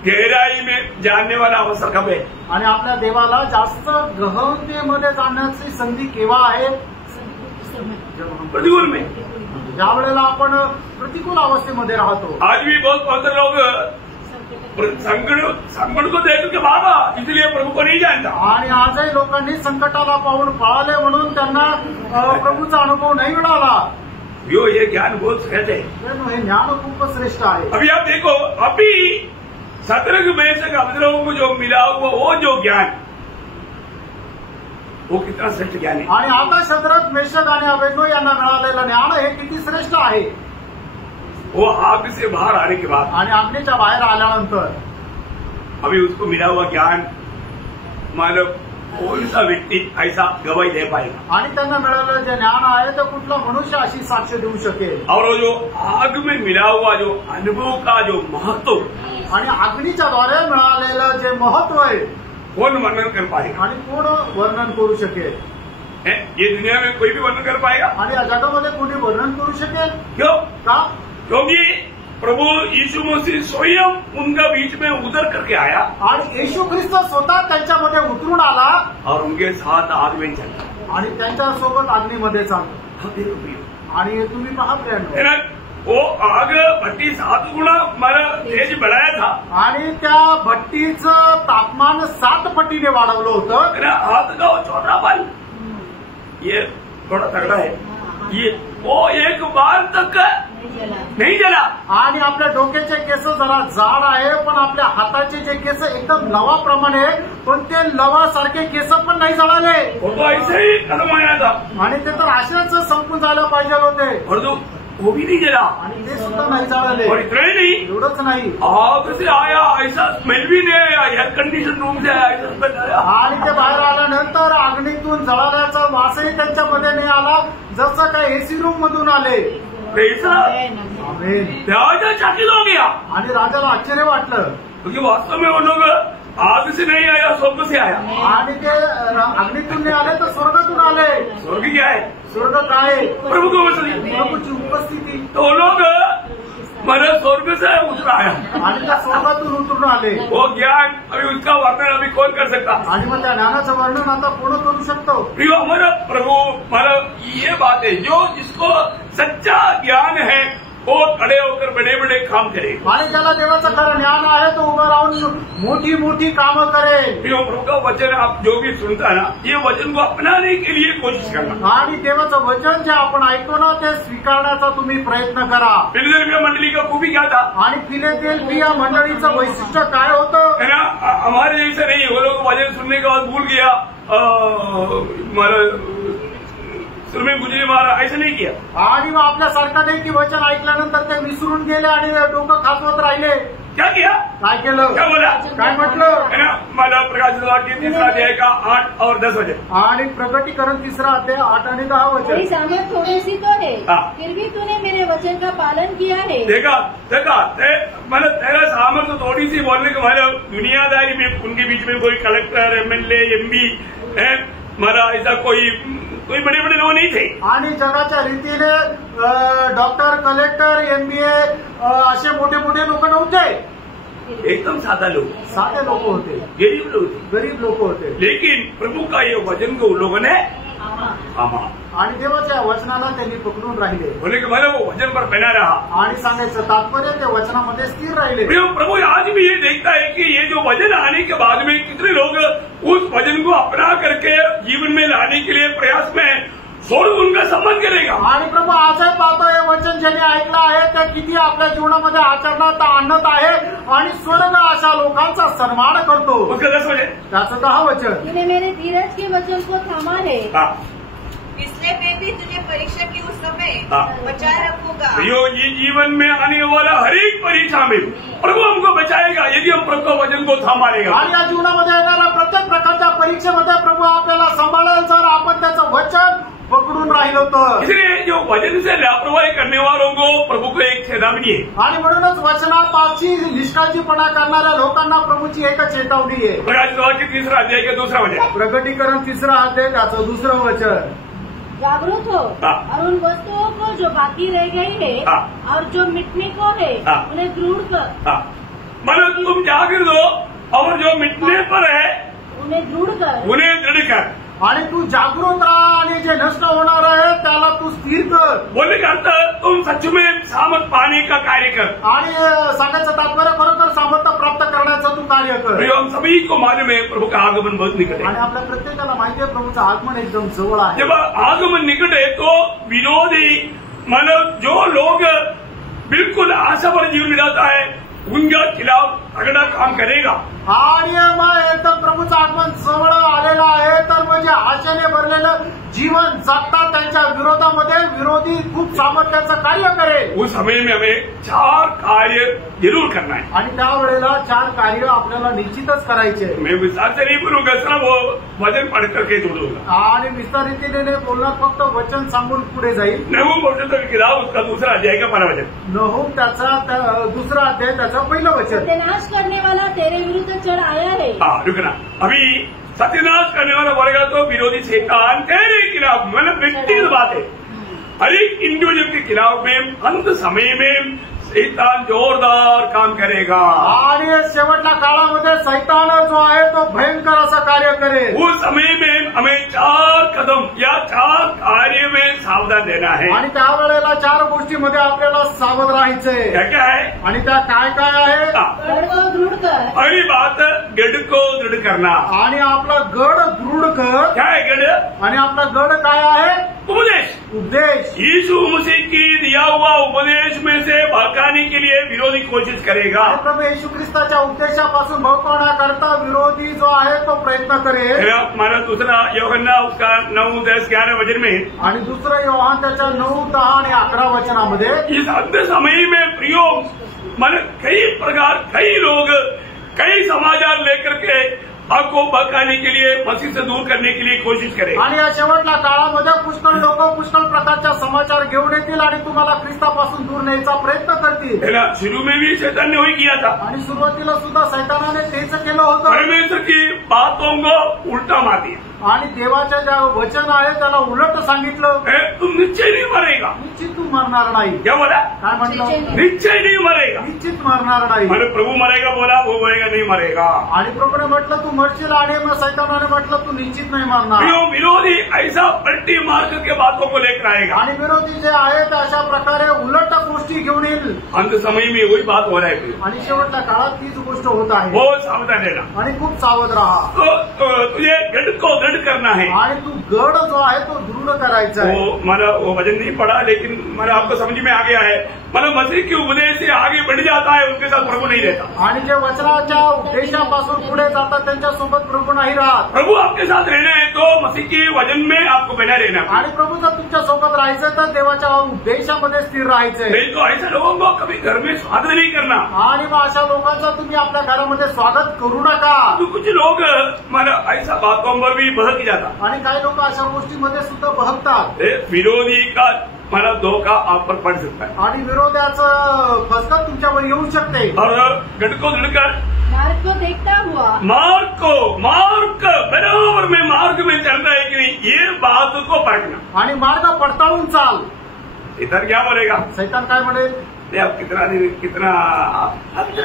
गहराई में जानने वाला अवसर कब है? आणि आपल्या देवाला जास्त गहनतेमध्ये जाण्याची संधी केव्हा आहे? प्रतिकूल में, ज्या वेळेला आपण प्रतिकूल अवस्थेमध्ये राहतो। आज भी बहुत पवित्र लोग संकट को देख के भागा, इसलिए प्रभु को नहीं जानता। आणि आजही लोकांनी संकटाला पाहून पळाले म्हणून त्यांना प्रभूचा अनुभव नाही मिळाला। ये ज्ञान बहुत श्रेष्ठ है। हे ज्ञान खूपच श्रेष्ठ आहे। अभी आप देखो, अभी शत्रु में से अभिनव को जो मिला हुआ वो जो ज्ञान, वो कितना श्रेष्ठ ज्ञान है। आणि आता शद्रक मेशक आणि अबेदनो यांना मिळालेलं ज्ञान हे किती श्रेष्ठ आहे। वो आग से बाहर आने के बाद, आणि अग्नीच्या बाहेर आल्यानंतर अभी उसको मिला हुआ ज्ञान, मतलब कोई सा व्यक्ति ऐसा गवाही दे पाएगा। आणि त्यांना मिळालेलं जे ज्ञान आहे ते कुठला मनुष्य अशी साक्ष देऊ शकेल। और वो जो आग में मिला हुआ जो अनुभव का जो महत्व, आणि अग्नीच्या द्वारे मिळालेलं जे महत्व आहे, कौन वर्णन कर पाएगा? आणि कोण वर्णन करू शकेल? ये दुनिया में कोई भी वर्णन कर पाएगा? आणि या जगामध्ये कोणी वर्णन करू शकेल? क्यों? का? क्योंकि प्रभु यीशु मसीह स्वयं उनका बीच में उतर करके आया आणि येशू ख्रिस्त स्वतः त्यांच्यामध्ये उतरून आला और उनके साथ आग में चला आणि त्यांच्यासोबत अग्नीमध्ये चालतो। आणि तुम्ही पाहत वो आग भट्टी 7 गुना हमारा तेज बढ़ाया था आणि त्या भट्टीचं तापमान 7 पटीने वाढवलं होतं। मेरा हाथ का वो छोटा बल, ये थोड़ा तगड़ा है, ये वो एक बार तक नहीं जला। आणि आपल्या डोक्याचे केस जरा जाड आहे, पण आपल्या हाताचे जे केस एकदम लवाप्रमाणे, पण ते लवासारखे केस पण नाही जळाले। वो तो ऐसे ही खत्म आया था आणि ते तर अशाच संपून जायला पाहिजे होते, और तो वो भी नहीं जला आणि ते सुद्धा नाही जळाले। और इतना ही नहीं, एवढंच नाही, आग से आया ऐसा स्मेल भी नहीं आया, एयर कंडीशन रूम से आया ऐसा स्मेल आया। आणि ते बाहेर आल्यानंतर अग्नीतून जळाल्याचा वासही त्यांच्यामध्ये नाही आला, जसं काय एसी रूम मधून आले। राजा चकित हो गया आणि राजाला आश्चर्य वाटलं, क्योंकि वास्तव में वो लोग आग से नहीं आया, स्वर्ग से आया। आणि ते अग्नीतून नाही आले तर स्वर्गातून आले। स्वर्ग क्या है? स्वर्ग काय? प्रभु को उपस्थिति, प्रभूची उपस्थिती। तो लोग मतलब स्वर्ग से उतर आया आणि त्या स्वर्गातून उतरून आले. वो ज्ञान अभी उसका वर्णन अभी कौन कर सकता. आणि मग त्या ज्ञानाचं वर्णन आता पूर्ण करू शकतो. प्रियो हमारा प्रभु मतलब ये बात है जो जिसको सच्चा ज्ञान है वो खड़े होकर बड़े बड़े काम करे. आणि ज्याला देवाचं खरं ज्ञान आहे तो उभं राहून मोठी मोठी कामं करेल. प्रियो प्रभु का वचन आप जो भी सुनता ना ये वचन को अपनाने के लिए कोशिश करना. आणि देवाचं वचन जे आपण ऐकतो ना ते स्वीकारण्याचा तुम्ही प्रयत्न करा. फिलाडेल्फिया मंडली का खूबी क्या था. आणि फिलाडेल्फिया मंडळीचं वैशिष्ट्य काय होतं. है ना हमारे जैसे नहीं. वो लोग वचन सुनने के बाद भूल गया स्विमिंग गुजरी मारा ऐसा नहीं किया. आणि मग आपल्यासारखं नाही की वचन ऐकल्यानंतर ते विसरून गेले आणि डोकं खाजवत राहिले. क्या किया. काय केलं. क्या बोला. काय म्हटलं. है ना मला प्रकाशित वाक्य 3 अध्याय का 8 और 10 वचन. आणि प्रकटीकरण 3 अध्याय 8 आणि 10 वचन. मेरी सामर्थ थोड़ी सी तो है हाँ। फिर भी तूने मेरे वचन का पालन किया है. देखा मतलब तेरा सामर्थ्य थोड़ी सी बोलने का मतलब दुनियादारी में उनके बीच में कोई कलेक्टर एमएलए एमपी है मतलब ऐसा कोई बड़े बड़े लोग नहीं थे. आणि जगाच्या रीतीने डॉक्टर कलेक्टर एमबीए असे मोठे मोठे लोक नव्हते. एकदम साधा लोग साधे लोक होते. गरीब लोग थे. गरीब लोक होते. लेकिन प्रभु का ये वचन को उन लोगों ने थामा. आणि देवाच्या वचनाला त्यांनी पकडून राहिले. बोले कि मतलब वो वचन पर बना रहा. आणि सांगायचं तात्पर्य ते वचनामध्ये स्थिर राहिले. प्रभु आज भी ये देखता है कि ये जो वचन आने के बाद में कितने लोग उस वचन को अपना करके जीवन में लाने के लिए प्रयास में स्वर्ग उनका संबंध करेगा. आणि प्रभू आजही पाहतो हे वचन ज्यांनी ऐकलं आहे ते किती आपल्या जीवनामध्ये आचरणात आणत आहे आणि स्वर्ग अशा लोकांचा सन्मान करतो. उसका 10 वचन. त्याचं 10 वचन. तूने मेरे धीरज के वचन को थामा है. इसलिए मैं भी तुझे परीक्षा की उस समय हाँ। बचाए रखूंगा. ये जीवन में आने वाला हर एक परीक्षा में प्रभु हमको बचाएगा यदि हम प्रभु का वचन को थामा लेगा. आणि या जीवनामध्ये येणाऱ्या प्रत्येक प्रकारच्या परीक्षेमध्ये प्रभू आपल्याला सांभाळेल जर आपण त्याचं वचन पकडून राहिलो तर. इसलिए जो वचन से लापरवाही करने वालों को प्रभु को एक चेतावनी है. आणि म्हणूनच वचनापाची निष्काळजीपणा करणाऱ्या लोकांना प्रभूची एकच चेतावणी आहे. प्रकाशित वाक्य 3 अध्याय का 2 वचन. प्रकटीकरण 3 अध्याय त्याचं 2 वचन. जागरूक हो और उन वस्तुओं को जो बाकी रह गई है और जो मिटने को है उन्हें दृढ़ कर. मतलब तुम जागृत हो और जो मिटने पर है उन्हें दृढ़ कर. आणि तू जागृत राहा आणि जे नष्ट होणार आहे त्याला तू स्थिर कर. बोलने का अर्थ तुम सच में सामर्थ पाने का कार्य कर. आणि सांगायचं तात्पर्य खरोखर सामर्थ्य प्राप्त करण्याचं तू कार्य कर. हम सभी को मालूम है प्रभु का आगमन बहुत निकट है. आणि आपल्या प्रत्येकाला माहिती आहे प्रभूचं आगमन एकदम जवळ आहे. जब आगमन निकट है तो विरोधी मतलब जो लोग बिल्कुल आशा पर जीवन मिलाता है उनका खिलाफ तगड़ा काम करेगा. आणि मग एकदम प्रभूचं आगमन जवळ आलेलं आहे तर म्हणजे आशेने भरलेलं जीवन जगतात त्यांच्या विरोधामध्ये विरोधी खूप सामर्थ्याचं कार्य करेल. उस समय में हमें 4 कार्य जरूर करना है. आणि त्यावेळेला 4 कार्य आपल्याला निश्चितच करायचे. मैं विस्तार से नहीं बोलूंगा सर वो वचन पढ़ करके जोड़ूंगा. आणि विस्तारितीने बोलणार फक्त वचन सांगून पुढे जाईल. नहूम पवित्र किताब उसका 2 अध्याय का 1 वचन. नहूम त्याचा 2 अध्याय त्याचं 1 वचन. सत्यानाश करने वाला तेरे विरुद्ध चढ़ आया है. रुकना अभी सत्यानाश करने वाला बढ़ेगा तो विरोधी शैतान तेरे खिलाफ मतलब व्यक्तिगत बात है. हर एक इंडिविजुअल के खिलाफ में अंत समय में शैतान जोरदार काम करेगा. आणि शेवटच्या काळामध्ये सैतान जो आहे तो भयंकर असं कार्य करेल. उस समय में हमें 4 कदम या 4 कार्य में सावधान रहना है. आणि त्यावेळेला 4 गोष्टीमध्ये आपल्याला सावध राहायचंय. क्या क्या है. आणि त्या काय काय आहे. गढ़ को दृढ़ कर. पहली बात गढ़ को दृढ़ करना. आणि आपला गड दृढ कर. क्या है गढ़. आणि आपला गड काय आहे. उपदेश. यीशु मसीह की दिया हुआ उपदेश में से भड़काने के लिए विरोधी कोशिश करेगा. प्रभू येशू ख्रिस्ताच्या उपदेशापासून भडकवण्याकरता विरोधी जो आहे तो प्रयत्न करेल. हमारा दूसरा यूहन्ना उसका 9, 10, 11 वचन में. आणि दुसरं योहान त्याच्या 9, 10 आणि 11 वचनामध्ये. इस अंत समय में प्रयोग मतलब कई लोग कई समाचार लेकर के आपको भड़काने के लिए मसीह से दूर करने के लिए कोशिश करें. आणि या शेवटच्या काळामध्ये पुष्कळ लोक पुष्कळ प्रकारच्या समाचार घेऊन येतील आणि तुम्हाला ख्रिस्तापासून दूर न्यायचा प्रयत्न करतील. शुरू में भी शैतान ने वही किया था. आणि सुरुवातीला सुद्धा सैतानाने तेच केलं होतं. परमेश्वर की बातों को उल्टा मार दिया. आणि देवाच्या ज्या वचन आहे त्याला उलट सांगितलं, तुम निश्चय नहीं मरेगा. निश्चित तू मरणार नाही. क्या बोला? काय म्हटलं? निश्चय नहीं मरेगा. निश्चित मरणार नाही. मैंने प्रभु मरेगा बोला, वो मरेगा नहीं मरेगा. आणि प्रभूने म्हटलं तू मरशील, आणि मग सैतानाने म्हटलं तू निश्चित नाही मरणार. विरोधी ऐसा पलटी मार्ग के बातों को लेकर आएगा. आणि विरोधी जे आहेत अशा प्रकारे उलट गोष्टी घेऊन येईल. अंत समय में वही बात हो रहा है. आणि शेवटच्या काळात तीच गोष्ट होत आहे. बहुत सावधान रहना. आणि खूप सावध राहा. तो तुझे गढ़ को दृढ़ करना है. आणि तू गड जो आहे तो दृढ करायचा आहे. वो वजन नहीं पड़ा, लेकिन मैंने आपको समझ में आ गया है. मतलब मसीह के उपदेश से आगे बढ़ जाता है, उनके साथ प्रभु नहीं रहता. आणि जे वचनाच्या उपदेशापासून पुढे जातात त्यांच्यासोबत प्रभू नाही राहत. प्रभु आपके साथ रहना है तो मसीह के वजन में आपको बना रहना. आणि प्रभू जर तुमच्या सोबत राहायचं तर देवाच्या उपदेशामध्ये स्थिर राहायचंय. नहीं तो ऐसे लोगों को कभी घर में स्वागत नहीं करना. आणि मग अशा लोकांचं तुम्ही आपल्या घरामध्ये स्वागत करू नका. तो कुछ लोग मतलब ऐसा बातों पर भी बहक जाता. आणि काही लोक अशा गोष्टीमध्ये सुद्धा बहकतात. विरोधी का मला धोका आप पर पड़ सकता है. आणि विरोधाचं फसकत तुमच्यावर येऊ शकते. और गढ़ को दृढ़ कर मार्ग को देखता हुआ, मार्ग बराबर में मार्ग में चलना है कि नहीं, ये बात को परखना. आणि मार्ग पडताळून चाल. इधर क्या बोलेगा? सैतान काय म्हणेल? आप कितना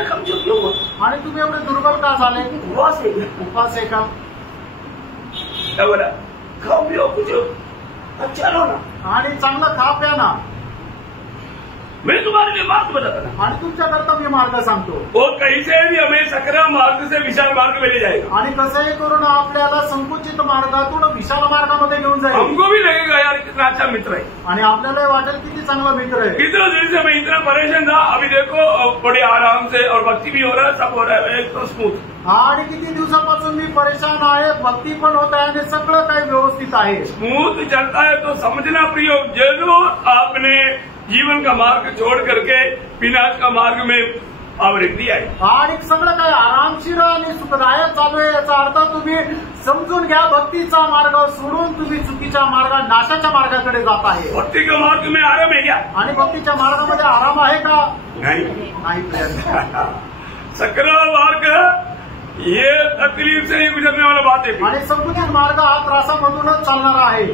कमजोर क्यों हो? आणि तुम्ही एवढे दुर्बल का झाले? उपवास आहे का? क्या बोला? खाओ पिओ कुछ अच्छा लो ना. आणि चांगलं खा प्या ना. मैं तुम्हारे लिए मार्ग बताता ना. आणि तुमच्याकरता मी मार्ग सांगतो. वो कैसे भी हमें सकरा मार्ग से विशाल मार्ग में ले जाएगा. आणि कसंही करून आपल्याला संकुचित मार्गातून विशाल मार्गामध्ये घेऊन जाईल. हमको भी लगेगा यार कितना अच्छा मित्र है. आणि आपल्याला वाटेल किती चांगला मित्र आहे. कितना दिन से मैं इतना परेशान था, अभी देखो बड़े आराम से, और भक्ति भी हो रहा है, सब हो रहा है एकदम स्मूथ. आणि किती दिवसापासून मी परेशान आहे, भक्ती पण होत आहे आणि सगळं काही व्यवस्थित आहे. स्मूथ चलता है तो समझना प्रियो, जरूर आपने जीवन का मार्ग छोड़ करके विनाश का मार्ग में आवृत्ति आहे. आणि सगळं काही आरामशीर आणि सुखदायक चालू आहे, याचा अर्थ तुम्ही समजून घ्या. भक्तीचा मार्ग सोडून तुम्ही चुकीच्या मार्गात, नाशाच्या मार्गाकडे जात आहे. भक्ति का मार्ग में आराम है क्या? आणि भक्तीच्या मार्गामध्ये आराम आहे का? नहीं. सकरा मार्ग ये तकलीफ से ही गुजरने वाला बात है. आणि संकुचित मार्ग हा त्रासामधूनच चालणारा आहे.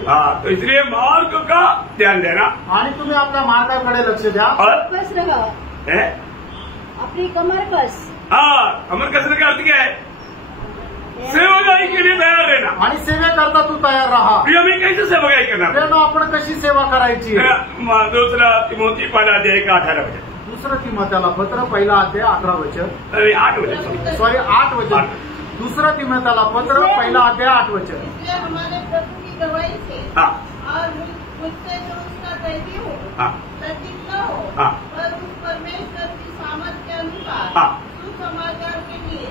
तो इसलिए मार्ग का ध्यान देना. आणि तुम्ही आपल्या मार्गाकडे लक्ष द्या. कस रहा अपनी कमर कस. कमर कसने का अर्थ क्या है? सेवागाई के लिए तैयार रहना. आणि सेवेकरता तू तयार राहा. हमें कैसे सेवागाई करना? आपण कशी सेवा करायची? दूसरा तिमोथी पहिला अध्याय का 18 वचन. दुसरं तिमोथेला पत्र पहिला अध्याय 18 वचन. 8 वचन. सॉरी 8 वचन. दुसरं तिमोथेला पत्र पहिला अध्याय 8 वचन. इसलिए हमारे प्रभु की गवाही से और मुझसे जो उसका कैदी हो, लज्जित न हो, पर उस परमेश्वर की सामर्थ के अनुसार सुसमाचार के लिए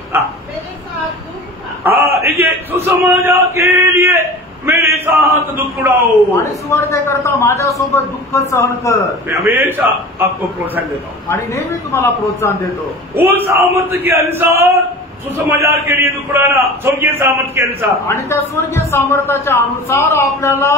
मेरे साथ दुख था. देखिए, सुसमाचार के लिए मेरे साथ दुख उड़ाओ. आणि सुवार्तेकरता माझ्यासोबत दुःख सहन कर. मैं हमेशा आपको प्रोत्साहन देता हूँ. आणि नेहमी तुम्हाला प्रोत्साहन देतो. वो सामर्थ्य के अनुसार सुसमाचार के लिए दुख उड़ाना, स्वर्गीय सामर्थ्य के अनुसार. आणि त्या स्वर्गीय सामर्थ्याच्या अनुसार आपल्याला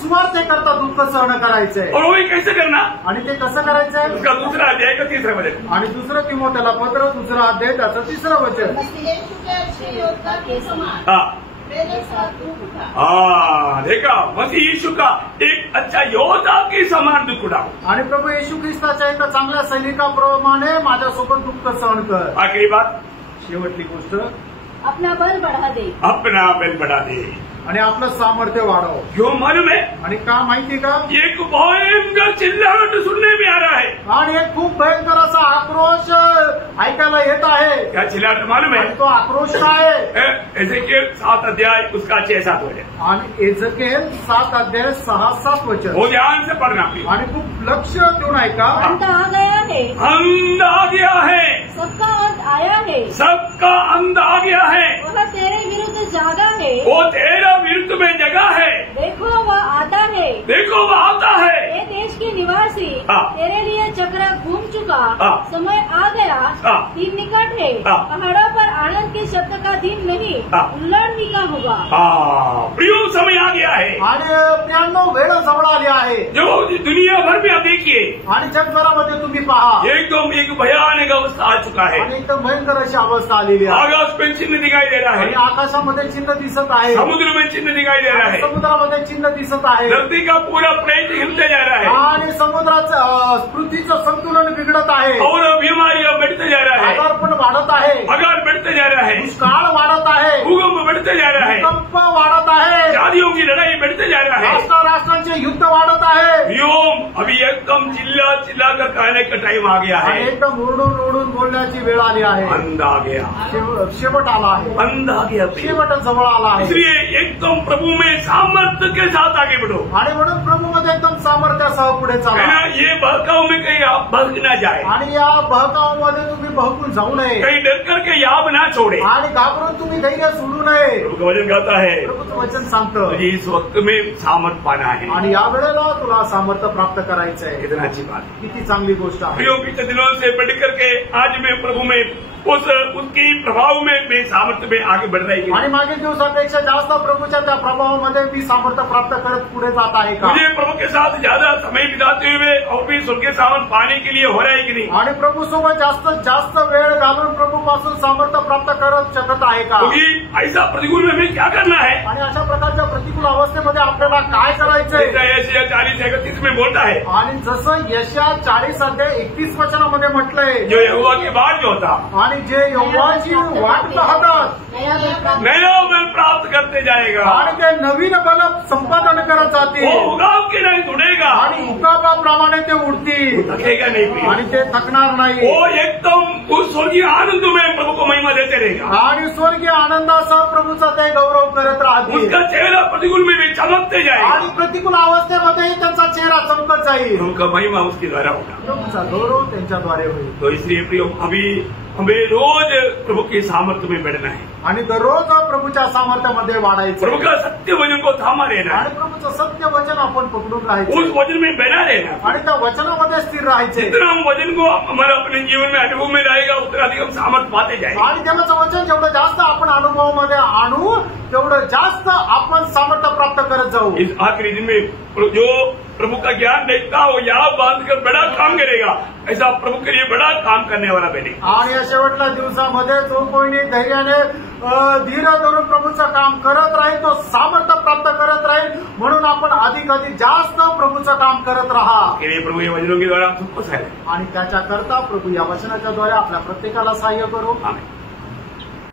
सुवार्तेकरता दुःख सहन करायचंय. और वही कैसे करना? आणि ते कसं करायचंय? उसका दूसरा अध्याय का 3रा वचन. आणि दुसरं तिमोथेला पत्र 2 अध्याय त्याचं 3रं वचन. यीशु के अच्छे योद्धा के समान मेरे साथ दुख था. देखा, मसीह यीशु का एक अच्छा योद्धा के समान दुख उठाओ. आणि प्रभू येशू ख्रिस्ताच्या एका चांगल्या सैनिकाप्रमाणे माझ्यासोबत दुःख सहन कर. आखिरी बात, शेवटली गोष्ट, अपना बल बढ़ा दे. अपना बल बढ़ा दे. आणि आपलं सामर्थ्य वाढव. क्यों मालूम है? आणि का माहिती का? एक भयंकर चिल्लाहट सुनने में आ रहा है. आणि एक खूप भयंकर असा आक्रोश ऐकायला येत आहे. क्या चिल्लाहट मालूम है? आणि तो आक्रोश काय आहे? एजेकिएल 7 अध्याय उसका 6-7 वचन. आणि एजेकिएल 7 अध्याय 6-7 वचन. वो ध्यान से पढ़ना. आणि खूप लक्ष देऊन ऐका. अंत आ गया है. अंत आ गया है. सबका अंत आया है. सबका अंत आ गया है. वह तेरे विरुद्ध जागा है. वो तेरा विरुद्ध में जगह है. देखो वह आता है. देखो वह आता है. ये देश के निवासी तेरे लिए चक्र घूम चुका. समय आ गया. दिन निकट है. पहाड़ों पर लानत के शब्द का दिन नहीं, हाँ। उल्लड़नी का होगा। प्रियो समय आ गया है आणि प्रियांनो, वेळ जवळ आली आहे जो दुनिया भर में आप देखिए आणि जगभरामध्ये तुम्ही पहा एकदम एक भयानक अवस्था आ चुका है। आणि एकदम भयंकर अशी अवस्था आलेली आहे आकाश पे चिन्ह दिखाई दे रहा आणि है, आकाशामध्ये चिन्ह दिसत आहे, समुद्र में चिन्ह दिखाई दे रहा है, समुद्रामध्ये चिन्ह दिसत आहे धरती का पूरा प्लेट हिलते जा रहा है आणि समुद्राचं पृथ्वीचं संतुलन बिघडत आहे, और बीमारियां बढ़ते जा रहा है, आजार पण वाढत आहे, अगाध बढ़ते जा रहा है, दुष्काळ वाढत आहे, भूकंप बढ़ते जा रहा है, भूकंप वाढत आहे, जातियों की लड़ाई बढ़ते जा रहा है। राष्ट्रांचे युद्ध वाढत आहे व्योम अभी एकदम चिल्ला चिल्ला कर कहने का टाइम आ गया आणि है। एकदम ओरडून ओरडून बोलण्याची वेळ आली आहे, अंत आ गया, शेवट आला आहे, अंत आ गया। शेवट जवळ आला आहे इसलिए एकदम प्रभु में सामर्थ्य के साथ आगे बढ़ो, आणि म्हणून प्रभूमध्ये एकदम सामर्थ्यासह पुढे है चाला ना। ये बहकाव में कहीं आप बहक ना जाए, आणि या बहकावामध्ये तुम्ही बहकून जाऊ नये कहीं डर करके याब ना छोड़े। आणि घाबरून तुम्ही धैर्य सोडू नये। प्रभु का वचन कहता है प्रभूचं वचन सांगतं मुझे इस वक्त में सामर्थ पाना है। आणि या वेळेला तुला सामर्थ्य प्राप्त करायचं आहे। कितना अच्छी बात है। किती चांगली गोष्ट आहे। प्रियो, पिछले दिनों से बढ़ करके आज मैं प्रभु में उसकी प्रभाव में सामर्थ्य में आगे बढ़ रही है। आणि मागील दिवसापेक्षा जास्त प्रभूच्या त्या प्रभावामध्ये मी सामर्थ्य प्राप्त करत पुढे जात आहे का? मुझे प्रभु के साथ ज्यादा समय बिताते हुए और भी स्वर्गीय सामर्थ पाने के लिए हो रहा है कि नहीं? आणि प्रभू सोबत जास्त वेळ घालून प्रभू पासून सामर्थ्य प्राप्त करत शकत आहे का? क्योंकि ऐसा प्रतिकूल में हमें क्या करना है? आणि अशा प्रकारच्या प्रतिकूल अवस्थेमध्ये आपल्याला काय करायचंय? यशायाह 40:31 में बोलता है, आणि जसं यशायाह 40:31 वचनामध्ये म्हटलंय, जो यहोवा के बाद जो होता आणि जे यहोवाची वाट पाहतात नया बल प्राप्त करते जाएगा, आणि ते नवीन बल संपादन करत वो जातील उगाव के नहीं उड़ेगा, आणि उकाबाप्रमाणे ते उडतील थकेगा नहीं प्रिय। आणि ते थकणार नाही वो एकदम उस स्वर्गीय आनंद में प्रभु को महिमा देते रहेगा। आणि स्वर्गीय आनंदासह प्रभूचा ते गौरव करत राहतील उसका चेहरा प्रतिकूल में भी चमकते जाएगा, आणि प्रतिकूल अवस्थेमध्ये त्यांचा चेहरा चमकत जाईल। उनका महिमा उसके द्वारा होगा। प्रभूचा गौरव त्यांच्याद्वारे होईल। तो इसलिए प्रियो, अभी हमें रोज प्रभु के सामर्थ्य में बढ़ना है, आणि दररोज प्रभूच्या सामर्थ्यामध्ये वाढायचं प्रभु का सत्य वचन को थामा रहना आणि है, प्रभूचं सत्य वचन आपण पकडून राहायचं उस वचन में बना रहना। आणि त्या वचनामध्ये स्थिर राहायचे जितना हम वचन को हमारा अपने जीवन में अनुभव में लाएगा उतना अधिक हम सामर्थ्य पाते जाएंगे। आणि देवाचं वचन जेवढं जास्त आपण अनुभवामध्ये आणू तेवढं जास्त आपण सामर्थ्य प्राप्त करत जाऊ। इस आखिरी दिन में जो प्रभु का ज्ञान देखता हो या बांध कर बड़ा काम करेगा, ऐसा प्रभु के लिए बड़ा काम करने वाला बने। आणि या शेवटच्या दिवसामध्ये जो कोणी धैर्याने धीर धरून प्रभूचं काम करत राहील तो सामर्थ्य प्राप्त करत राहील। म्हणून आपण अधिक जास्त प्रभूचं काम करत राहा। के लिए प्रभु ये वचनों के द्वारा हम सबको सहायता आणि त्याच्याकरता प्रभू या वचनाच्या द्वारे आपल्या प्रत्येकाला सहाय्य करू। आमीन।